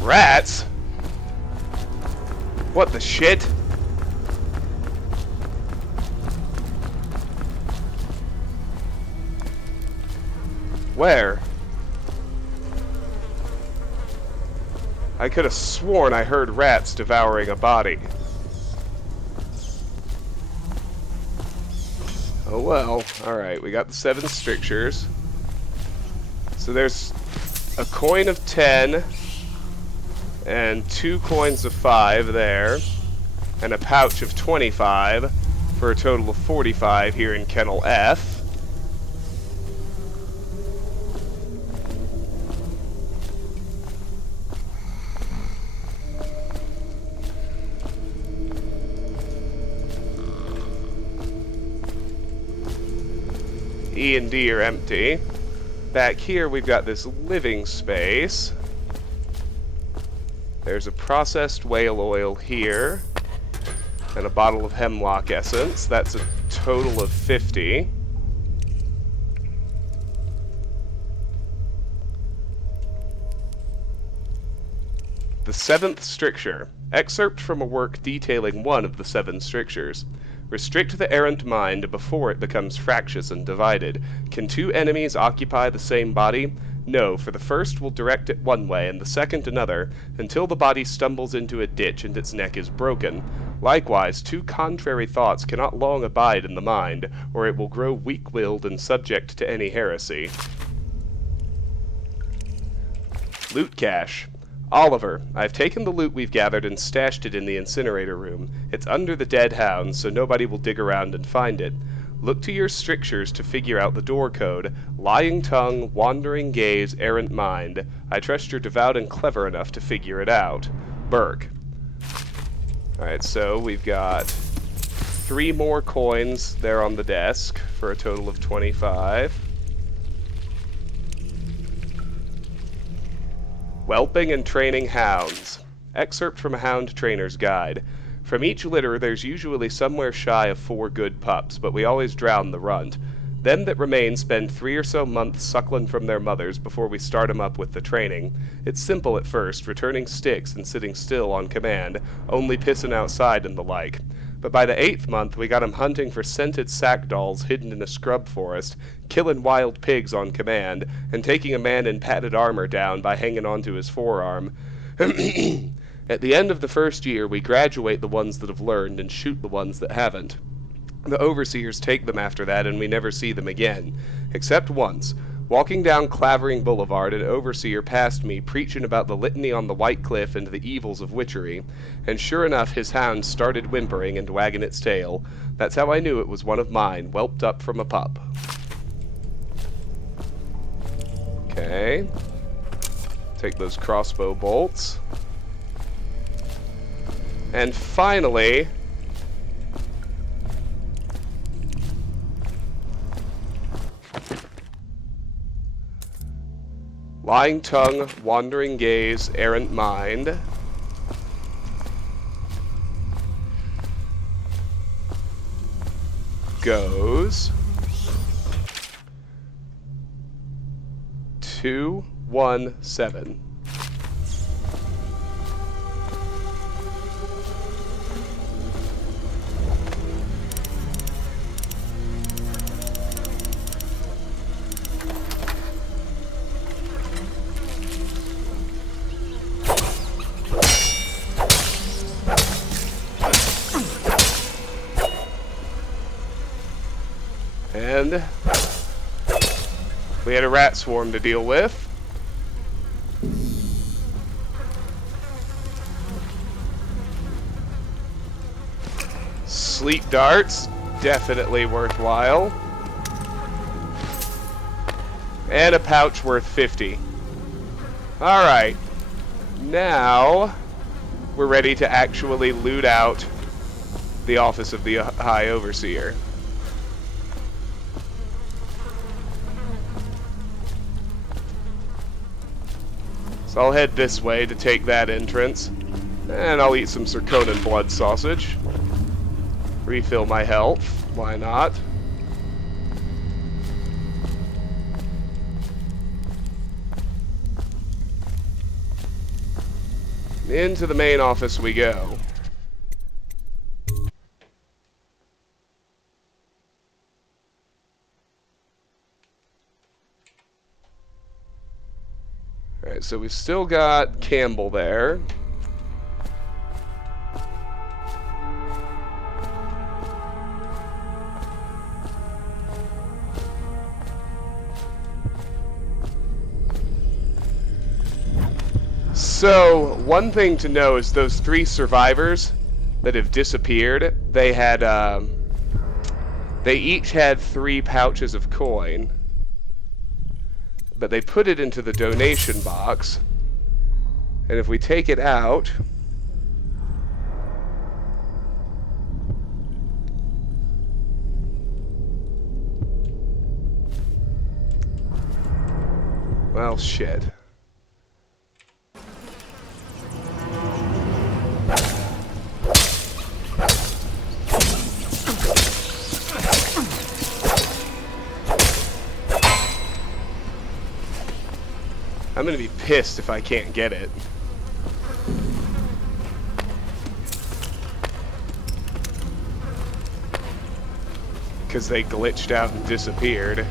Rats? What the shit? Where? I could have sworn I heard rats devouring a body. Oh well. Alright, we got the 7 strictures. So there's a coin of 10 and 2 coins of 5 there, and a pouch of 25 for a total of 45 here in Kennel F. E and D are empty. Back here we've got this living space. There's a processed whale oil here, and a bottle of hemlock essence. That's a total of 50. The 7th stricture. Excerpt from a work detailing one of the 7 strictures. Restrict the errant mind before it becomes fractious and divided. Can 2 enemies occupy the same body? No, for the first will direct it one way and the second another, until the body stumbles into a ditch and its neck is broken. Likewise, 2 contrary thoughts cannot long abide in the mind, or it will grow weak-willed and subject to any heresy. Loot cache. Oliver, I've taken the loot we've gathered and stashed it in the incinerator room. It's under the dead hounds, so nobody will dig around and find it. Look to your strictures to figure out the door code. Lying tongue, wandering gaze, errant mind. I trust you're devout and clever enough to figure it out. Burke. Alright, so we've got 3 more coins there on the desk for a total of 25. Whelping and training hounds. Excerpt from a hound trainer's guide. From each litter there's usually somewhere shy of 4 good pups, but we always drown the runt. Them that remain spend 3 or so months suckling from their mothers before we start 'em up with the training. It's simple at first, returning sticks and sitting still on command, only pissing outside and the like. But by the 8th month we got 'em hunting for scented sack dolls hidden in a scrub forest, killing wild pigs on command, and taking a man in padded armor down by hanging onto his forearm. At the end of the first year, we graduate the ones that have learned and shoot the ones that haven't. The overseers take them after that, and we never see them again. Except once. Walking down Clavering Boulevard, an overseer passed me, preaching about the litany on the White Cliff and the evils of witchery, and sure enough his hound started whimpering and wagging its tail. That's how I knew it was one of mine, whelped up from a pup. Okay. Take those crossbow bolts. And finally, lying tongue, wandering gaze, errant mind. Goes 217. And we had a rat swarm to deal with. Sleep darts, definitely worthwhile. And a pouch worth 50. Alright, now we're ready to actually loot out the office of the High Overseer. So I'll head this way to take that entrance, and I'll eat some Sir Conan blood sausage. Refill my health, why not? Into the main office we go. Alright, so we've still got Campbell there. So, one thing to know is those 3 survivors that have disappeared, they had, they each had 3 pouches of coin, but they put it into the donation box, and if we take it out, well, shit. I'm gonna be pissed if I can't get it. Because they glitched out and disappeared.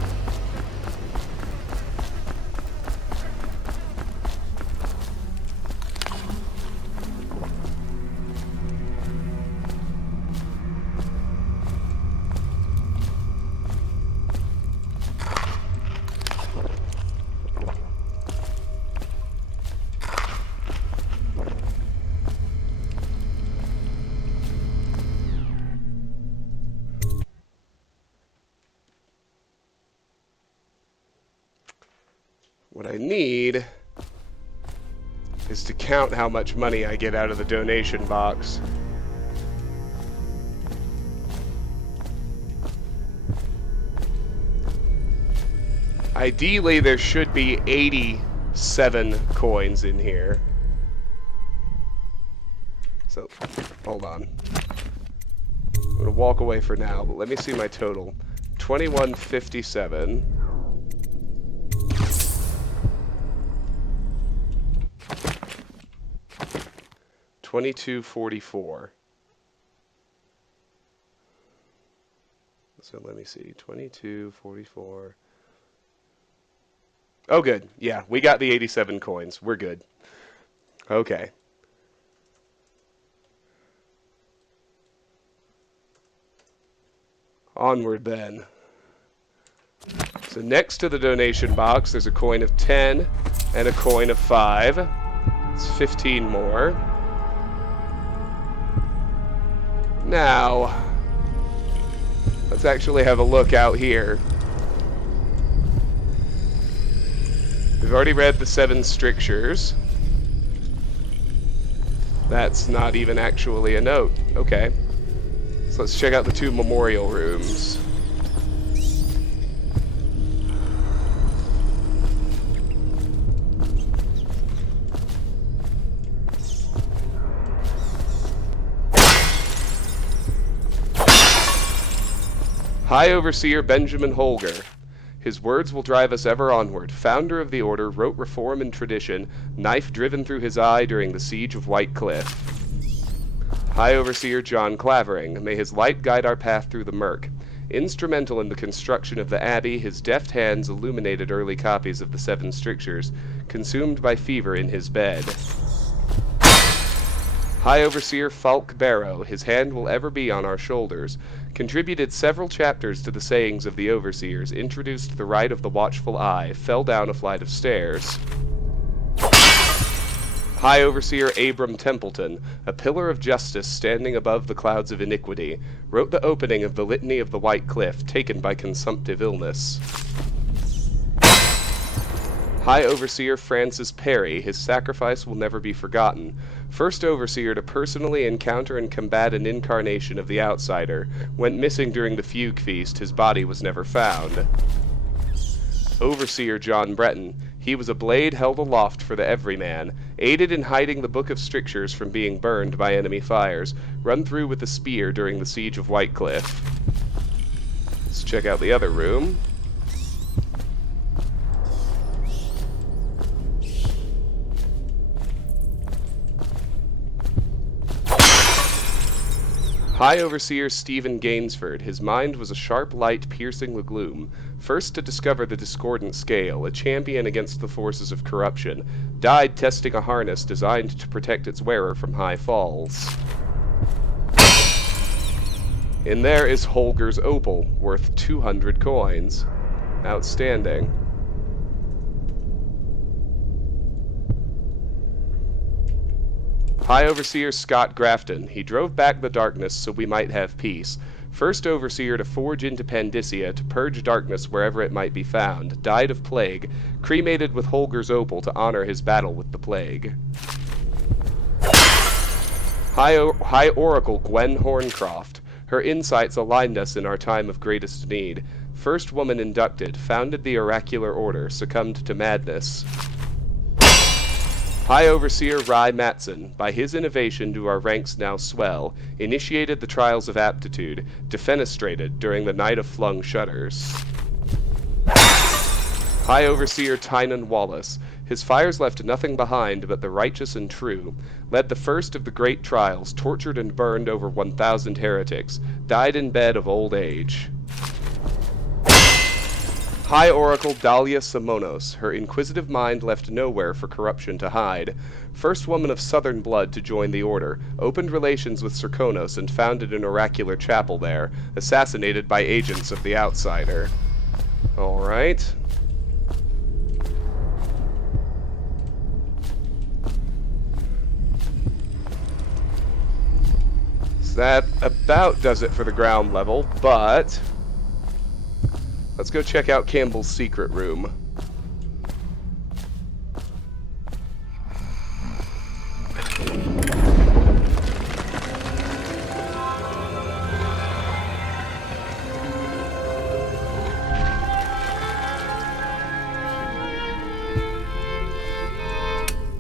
What I need is to count how much money I get out of the donation box. Ideally, there should be 87 coins in here. So, hold on. I'm going to walk away for now, but let me see my total. 2157. 2244. So let me see. 2244. Oh, good. Yeah, we got the 87 coins. We're good. Okay. Onward then. So next to the donation box, there's a coin of 10 and a coin of 5. It's 15 more. Now, let's actually have a look out here. We've already read the 7 strictures. That's not even actually a note. Okay. So let's check out the 2 memorial rooms. High Overseer Benjamin Holger. His words will drive us ever onward. Founder of the Order, wrote reform and tradition, knife driven through his eye during the siege of White Cliff. High Overseer John Clavering. May his light guide our path through the murk. Instrumental in the construction of the Abbey, his deft hands illuminated early copies of the 7 strictures, consumed by fever in his bed. High Overseer Falk Barrow, his hand will ever be on our shoulders, contributed several chapters to the sayings of the Overseers, introduced the rite of the watchful eye, fell down a flight of stairs. High Overseer Abram Templeton, a pillar of justice standing above the clouds of iniquity, wrote the opening of the Litany of the White Cliff, taken by consumptive illness. High Overseer Francis Perry, his sacrifice will never be forgotten. First Overseer to personally encounter and combat an incarnation of the Outsider. Went missing during the Fugue Feast, his body was never found. Overseer John Breton. He was a blade held aloft for the everyman, aided in hiding the Book of Strictures from being burned by enemy fires, run through with a spear during the siege of White Cliff. Let's check out the other room. High Overseer Stephen Gainsford. His mind was a sharp light piercing the gloom. First to discover the discordant scale, a champion against the forces of corruption. Died testing a harness designed to protect its wearer from high falls. In there is Holger's opal, worth 200 coins. Outstanding. High Overseer Scott Grafton. He drove back the darkness so we might have peace. First Overseer to forge into Pandysia to purge darkness wherever it might be found. Died of plague. Cremated with Holger's opal to honor his battle with the plague. High Oracle Gwen Horncroft. Her insights aligned us in our time of greatest need. First woman inducted, founded the oracular order, succumbed to madness. High Overseer Rye Matson. By his innovation do our ranks now swell. Initiated the trials of aptitude. Defenestrated during the night of flung shutters. High Overseer Tynan Wallace. His fires left nothing behind but the righteous and true. Led the first of the great trials, tortured and burned over 1,000 heretics. Died in bed of old age. High Oracle Dahlia Simonos. Her inquisitive mind left nowhere for corruption to hide. First woman of southern blood to join the order. Opened relations with Serkonos and founded an oracular chapel there. Assassinated by agents of the Outsider. Alright. So that about does it for the ground level, but let's go check out Campbell's secret room.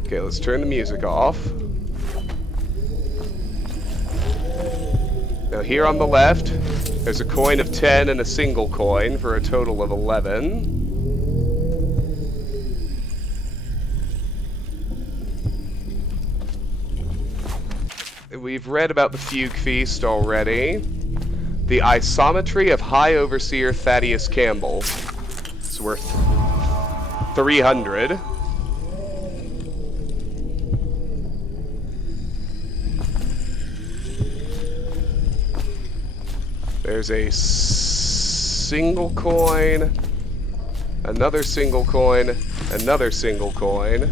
Okay, let's turn the music off. Now here on the left, there's a coin of 10 and a single coin for a total of 11. We've read about the Fugue Feast already. The isometry of High Overseer Thaddeus Campbell. It's worth 300. There's a single coin, another single coin, another single coin,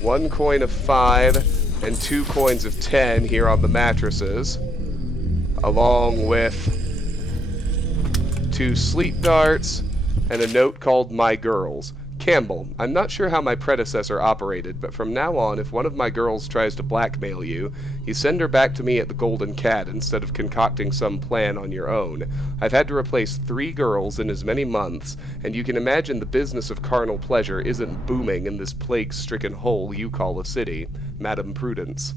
one coin of 5, and 2 coins of 10 here on the mattresses, along with 2 sleep darts and a note called My Girls. Campbell, I'm not sure how my predecessor operated, but from now on, if one of my girls tries to blackmail you, you send her back to me at the Golden Cat instead of concocting some plan on your own. I've had to replace 3 girls in as many months, and you can imagine the business of carnal pleasure isn't booming in this plague-stricken hole you call a city. Madam Prudence.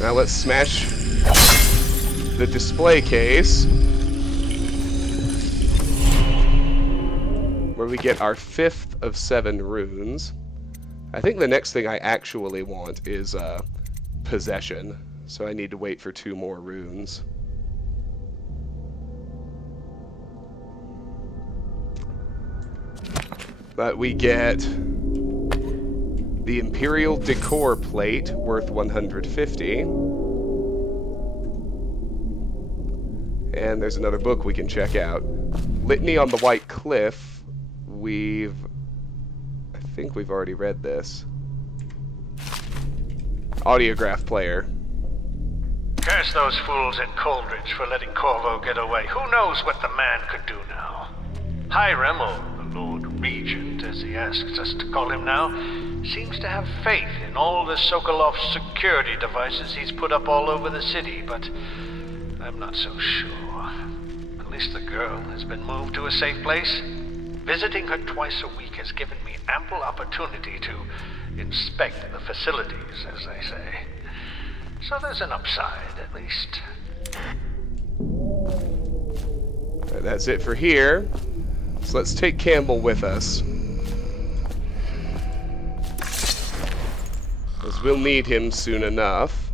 Now let's smash the display case, where we get our 5th of 7 runes. I think the next thing I actually want is possession, so I need to wait for 2 more runes. But we get the Imperial Decor plate, worth 150. And there's another book we can check out. Litany on the White Cliff. I think we've already read this. Audiograph player. Curse those fools in Coldridge for letting Corvo get away. Who knows what the man could do now? Hiram, or the Lord Regent, as he asks us to call him now, seems to have faith in all the Sokolov security devices he's put up all over the city, but I'm not so sure. At least the girl has been moved to a safe place. Visiting her twice a week has given me ample opportunity to inspect the facilities, as they say. So there's an upside, at least. That's it for here. So let's take Campbell with us. as we'll need him soon enough.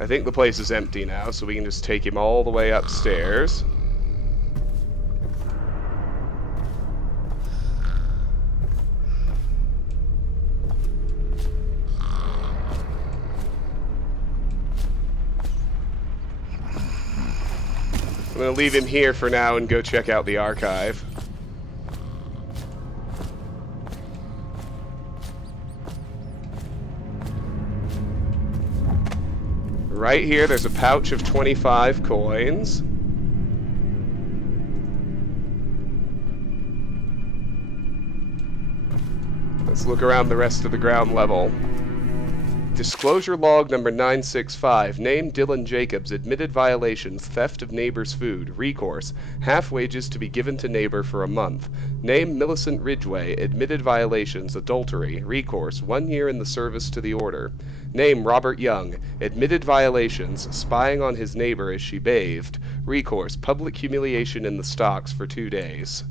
I think the place is empty now, so we can just take him all the way upstairs. I'm going to leave him here for now and go check out the archive. Right here, there's a pouch of 25 coins. Let's look around the rest of the ground level. Disclosure log number 965. Name Dylan Jacobs. Admitted violations. Theft of neighbor's food. Recourse. Half wages to be given to neighbor for a month. Name Millicent Ridgway. Admitted violations. Adultery. Recourse. 1 year in the service to the order. Name Robert Young. Admitted violations. Spying on his neighbor as she bathed. Recourse. Public humiliation in the stocks for 2 days.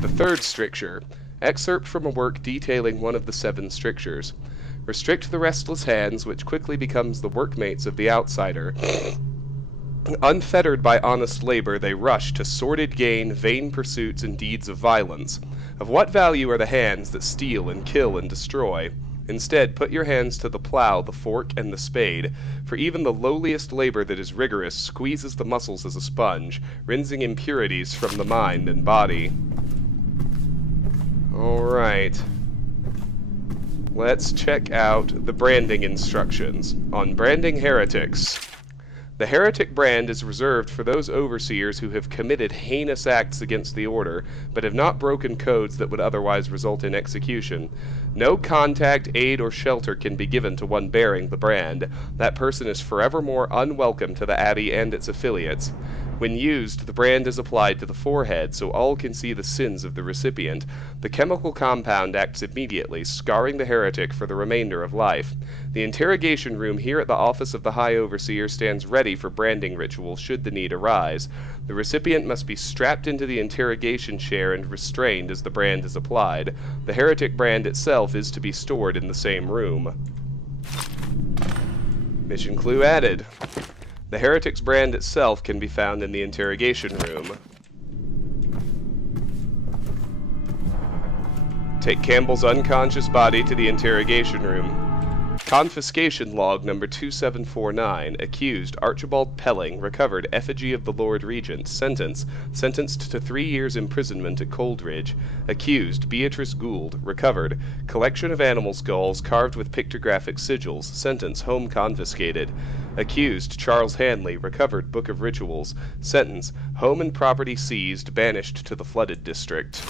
The third stricture. Excerpt from a work detailing one of the 7 strictures. Restrict the restless hands, which quickly becomes the workmates of the outsider. Unfettered by honest labor, they rush to sordid gain, vain pursuits, and deeds of violence. Of what value are the hands that steal and kill and destroy? Instead, put your hands to the plow, the fork, and the spade, for even the lowliest labor that is rigorous squeezes the muscles as a sponge, rinsing impurities from the mind and body. Alright. Let's check out the branding instructions on branding heretics. The heretic brand is reserved for those overseers who have committed heinous acts against the order, but have not broken codes that would otherwise result in execution. No contact, aid, or shelter can be given to one bearing the brand. That person is forevermore unwelcome to the Abbey and its affiliates. When used, the brand is applied to the forehead so all can see the sins of the recipient. The chemical compound acts immediately, scarring the heretic for the remainder of life. The interrogation room here at the office of the High Overseer stands ready for branding rituals should the need arise. The recipient must be strapped into the interrogation chair and restrained as the brand is applied. The heretic brand itself is to be stored in the same room. Mission clue added. The heretic's brand itself can be found in the interrogation room. Take Campbell's unconscious body to the interrogation room. Confiscation log number 2749. Accused Archibald Pelling. Recovered effigy of the Lord Regent. Sentence. Sentenced to 3 years imprisonment at Coldridge. Accused Beatrice Gould. Recovered collection of animal skulls carved with pictographic sigils. Sentence. Home confiscated. Accused Charles Hanley. Recovered Book of Rituals. Sentence. Home and property seized, banished to the flooded district.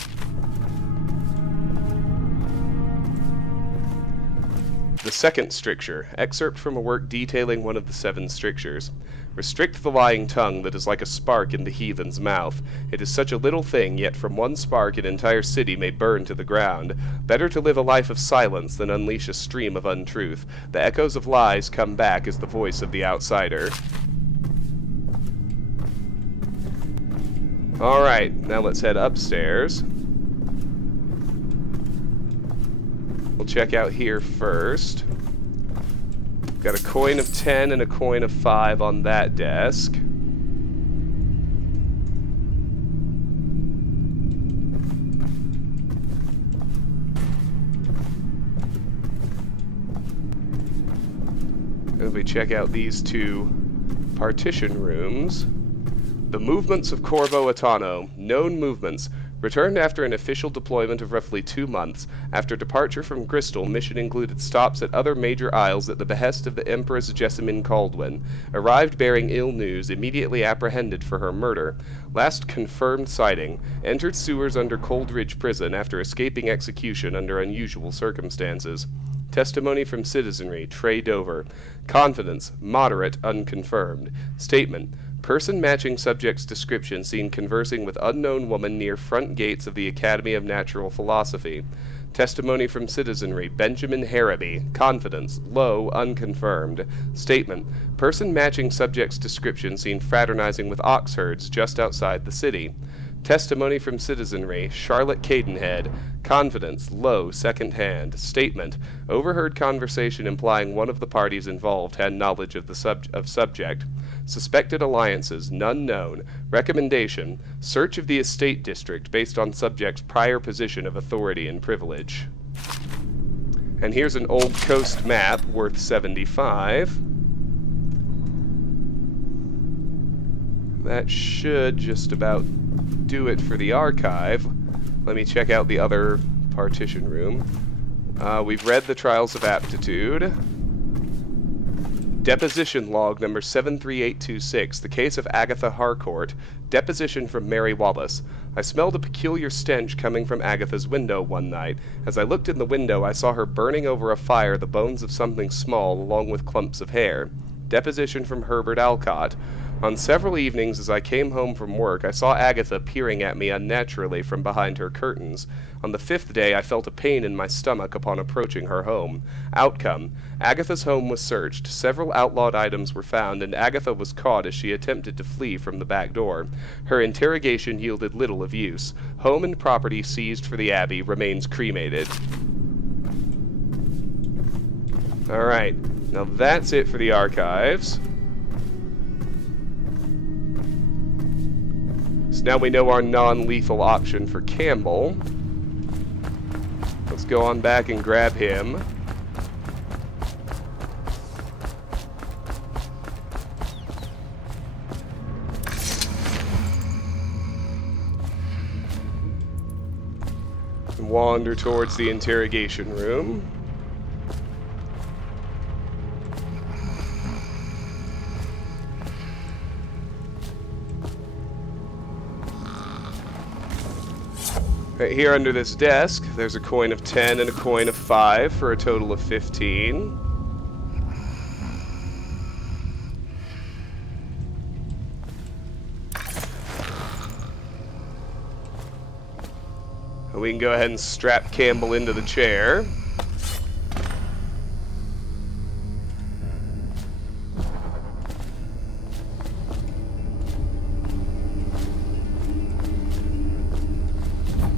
The second stricture. Excerpt from a work detailing one of the 7 strictures. Restrict the lying tongue that is like a spark in the heathen's mouth. It is such a little thing, yet from one spark an entire city may burn to the ground. Better to live a life of silence than unleash a stream of untruth. The echoes of lies come back as the voice of the outsider. Alright, now let's head upstairs. We'll check out here first. Got a coin of 10 and a coin of 5 on that desk. If we check out these 2 partition rooms. The movements of Corvo Atano. Known movements. Returned after an official deployment of roughly 2 months. After departure from Crystal, mission included stops at other major isles at the behest of the Empress Jessamine Caldwin. Arrived bearing ill news, immediately apprehended for her murder. Last confirmed sighting. Entered sewers under Coldridge Prison after escaping execution under unusual circumstances. Testimony from citizenry, Trey Dover. Confidence, moderate, unconfirmed. Statement. Person matching subject's description seen conversing with unknown woman near front gates of the Academy of Natural Philosophy. Testimony from citizenry, Benjamin Harraby. Confidence, low, unconfirmed. Statement. Person matching subject's description seen fraternizing with ox herds just outside the city. Testimony from citizenry. Charlotte Cadenhead. Confidence. Low. Second-hand. Statement. Overheard conversation implying one of the parties involved had knowledge of the subject. Suspected alliances. None known. Recommendation. Search of the estate district based on subject's prior position of authority and privilege. And here's an old coast map worth 75. That should just about do it for the archive. Let me check out the other partition room. We've read the Trials of Aptitude. Deposition log number 73826, the case of Agatha Harcourt. Deposition from Mary Wallace. I smelled a peculiar stench coming from Agatha's window one night. As I looked in the window, I saw her burning over a fire the bones of something small along with clumps of hair. Deposition from Herbert Alcott. On several evenings as I came home from work, I saw Agatha peering at me unnaturally from behind her curtains. On the 5th day, I felt a pain in my stomach upon approaching her home. Outcome: Agatha's home was searched, several outlawed items were found, and Agatha was caught as she attempted to flee from the back door. Her interrogation yielded little of use. Home and property seized for the Abbey remains cremated. Alright, now that's it for the archives. So now we know our non-lethal option for Campbell. Let's go on back and grab him. And wander towards the interrogation room. Right here under this desk, there's a coin of 10 and a coin of 5 for a total of 15. And we can go ahead and strap Campbell into the chair.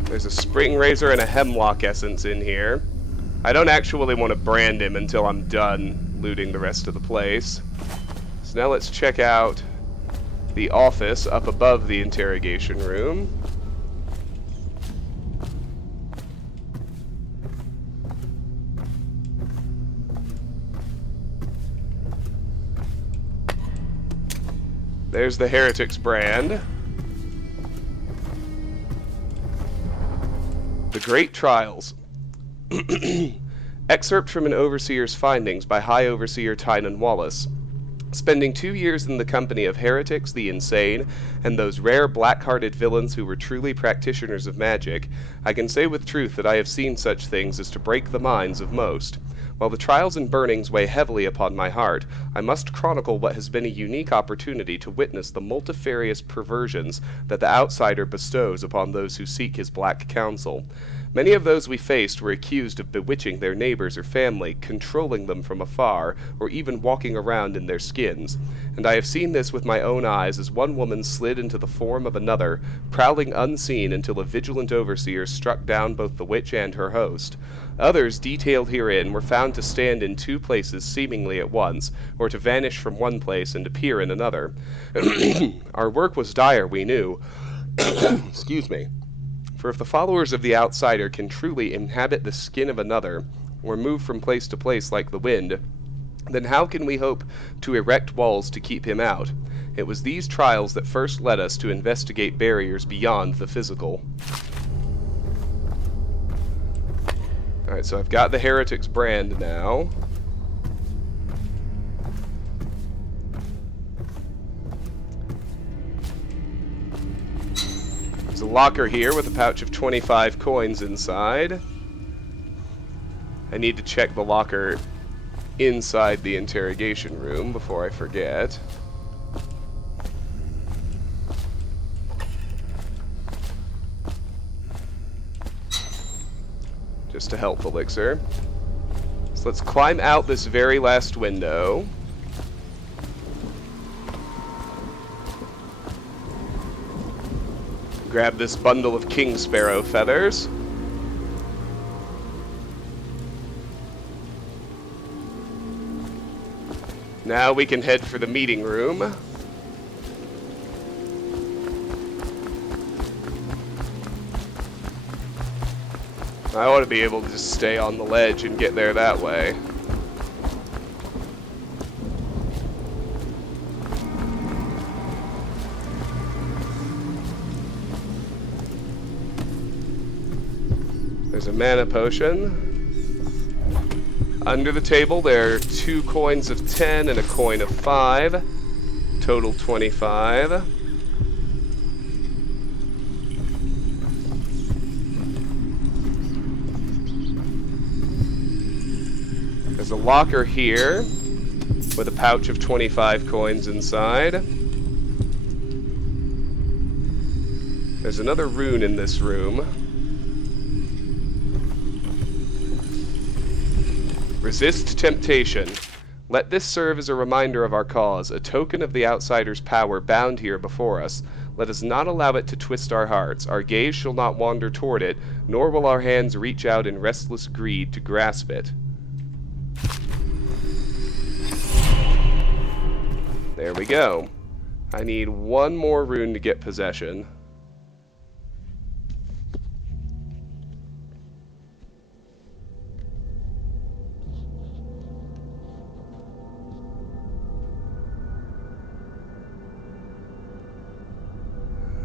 There's a spring razor and a hemlock essence in here. I don't actually want to brand him until I'm done looting the rest of the place. So now let's check out the office up above the interrogation room. There's the Heretics brand. The Great Trials. Excerpt from an Overseer's Findings by High Overseer Tynan Wallace. Spending 2 years in the company of heretics, the insane, and those rare black-hearted villains who were truly practitioners of magic, I can say with truth that I have seen such things as to break the minds of most. While the trials and burnings weigh heavily upon my heart, I must chronicle what has been a unique opportunity to witness the multifarious perversions that the outsider bestows upon those who seek his black counsel. Many of those we faced were accused of bewitching their neighbors or family, controlling them from afar, or even walking around in their skins. And I have seen this with my own eyes as one woman slid into the form of another, prowling unseen until a vigilant overseer struck down both the witch and her host. Others, detailed herein, were found to stand in 2 places seemingly at once, or to vanish from one place and appear in another. Our work was dire, we knew. Excuse me. For if the followers of the outsider can truly inhabit the skin of another, or move from place to place like the wind, then how can we hope to erect walls to keep him out? It was these trials that first led us to investigate barriers beyond the physical. Alright, so I've got the Heretics brand now. There's a locker here with a pouch of 25 coins inside. I need to check the locker inside the interrogation room before I forget. Just a health elixir. So let's climb out this very last window. Grab this bundle of king sparrow feathers. Now we can head for the meeting room. I ought to be able to just stay on the ledge and get there that way. There's a mana potion. Under the table there are 2 coins of 10 and a coin of 5. Total 25. There's a locker here with a pouch of 25 coins inside. There's another rune in this room. Resist temptation. Let this serve as a reminder of our cause, a token of the outsider's power bound here before us. Let us not allow it to twist our hearts. Our gaze shall not wander toward it, nor will our hands reach out in restless greed to grasp it. There we go. I need 1 more rune to get possession.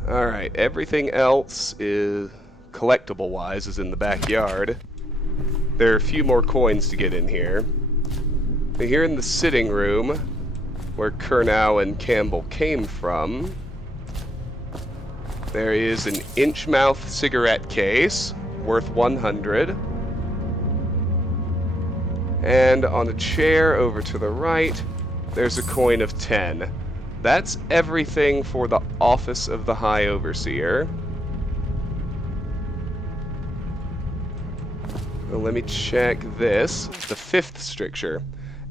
Alright, everything else is collectible-wise is in the backyard. There are a few more coins to get in here. Here in the sitting room, where Curnow and Campbell came from, there is an inch-mouth cigarette case, worth 100. And on a chair over to the right, there's a coin of 10. That's everything for the Office of the High Overseer. Well, let me check this. The 5th stricture.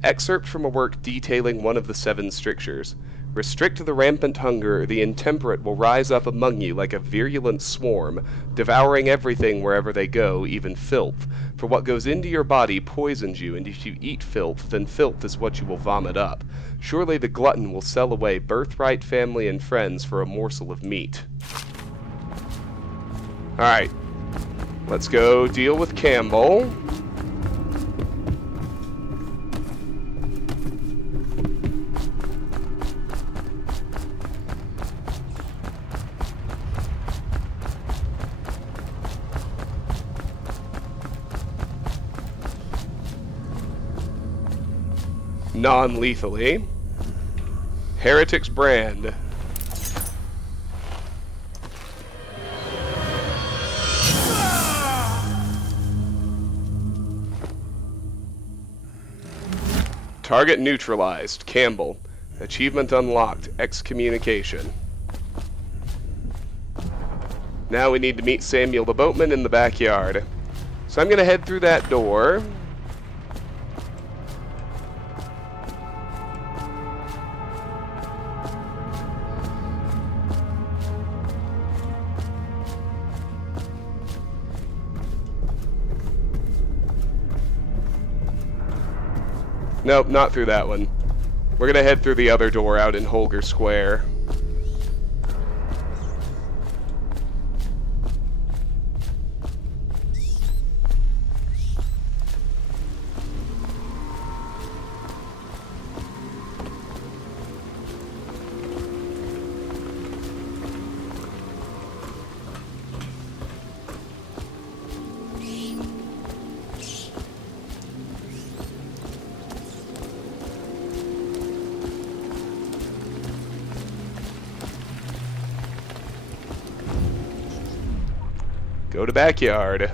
Excerpt from a work detailing one of the 7 strictures. Restrict the rampant hunger, the intemperate will rise up among you like a virulent swarm, devouring everything wherever they go, even filth. For what goes into your body poisons you, and if you eat filth, then filth is what you will vomit up. Surely the glutton will sell away birthright, family, and friends for a morsel of meat. Alright, let's go deal with Campbell. Non-lethally. Heretic's brand. Target neutralized. Campbell. Achievement unlocked. Excommunication. Now we need to meet Samuel the boatman in the backyard. So I'm going to head through that door. Nope, not through that one. We're gonna head through the other door out in Holger Square. Go to backyard.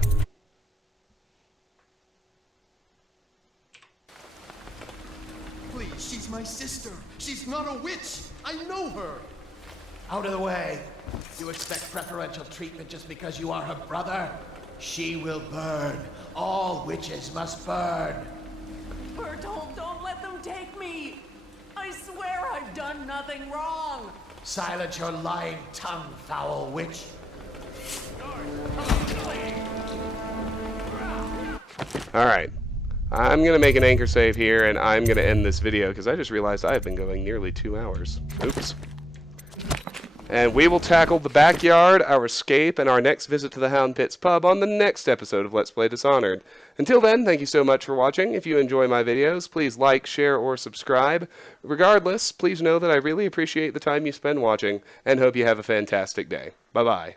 Please, she's my sister. She's not a witch. I know her. Out of the way. You expect preferential treatment just because you are her brother? She will burn. All witches must burn. Don't let them take me. I swear I've done nothing wrong. Silence your lying tongue, foul witch. Alright. I'm going to make an anchor save here, and I'm going to end this video, because I just realized I have been going nearly 2 hours. Oops. And we will tackle the backyard, our escape, and our next visit to the Hound Pits pub on the next episode of Let's Play Dishonored. Until then, thank you so much for watching. If you enjoy my videos, please like, share, or subscribe. Regardless, please know that I really appreciate the time you spend watching, and hope you have a fantastic day. Bye-bye.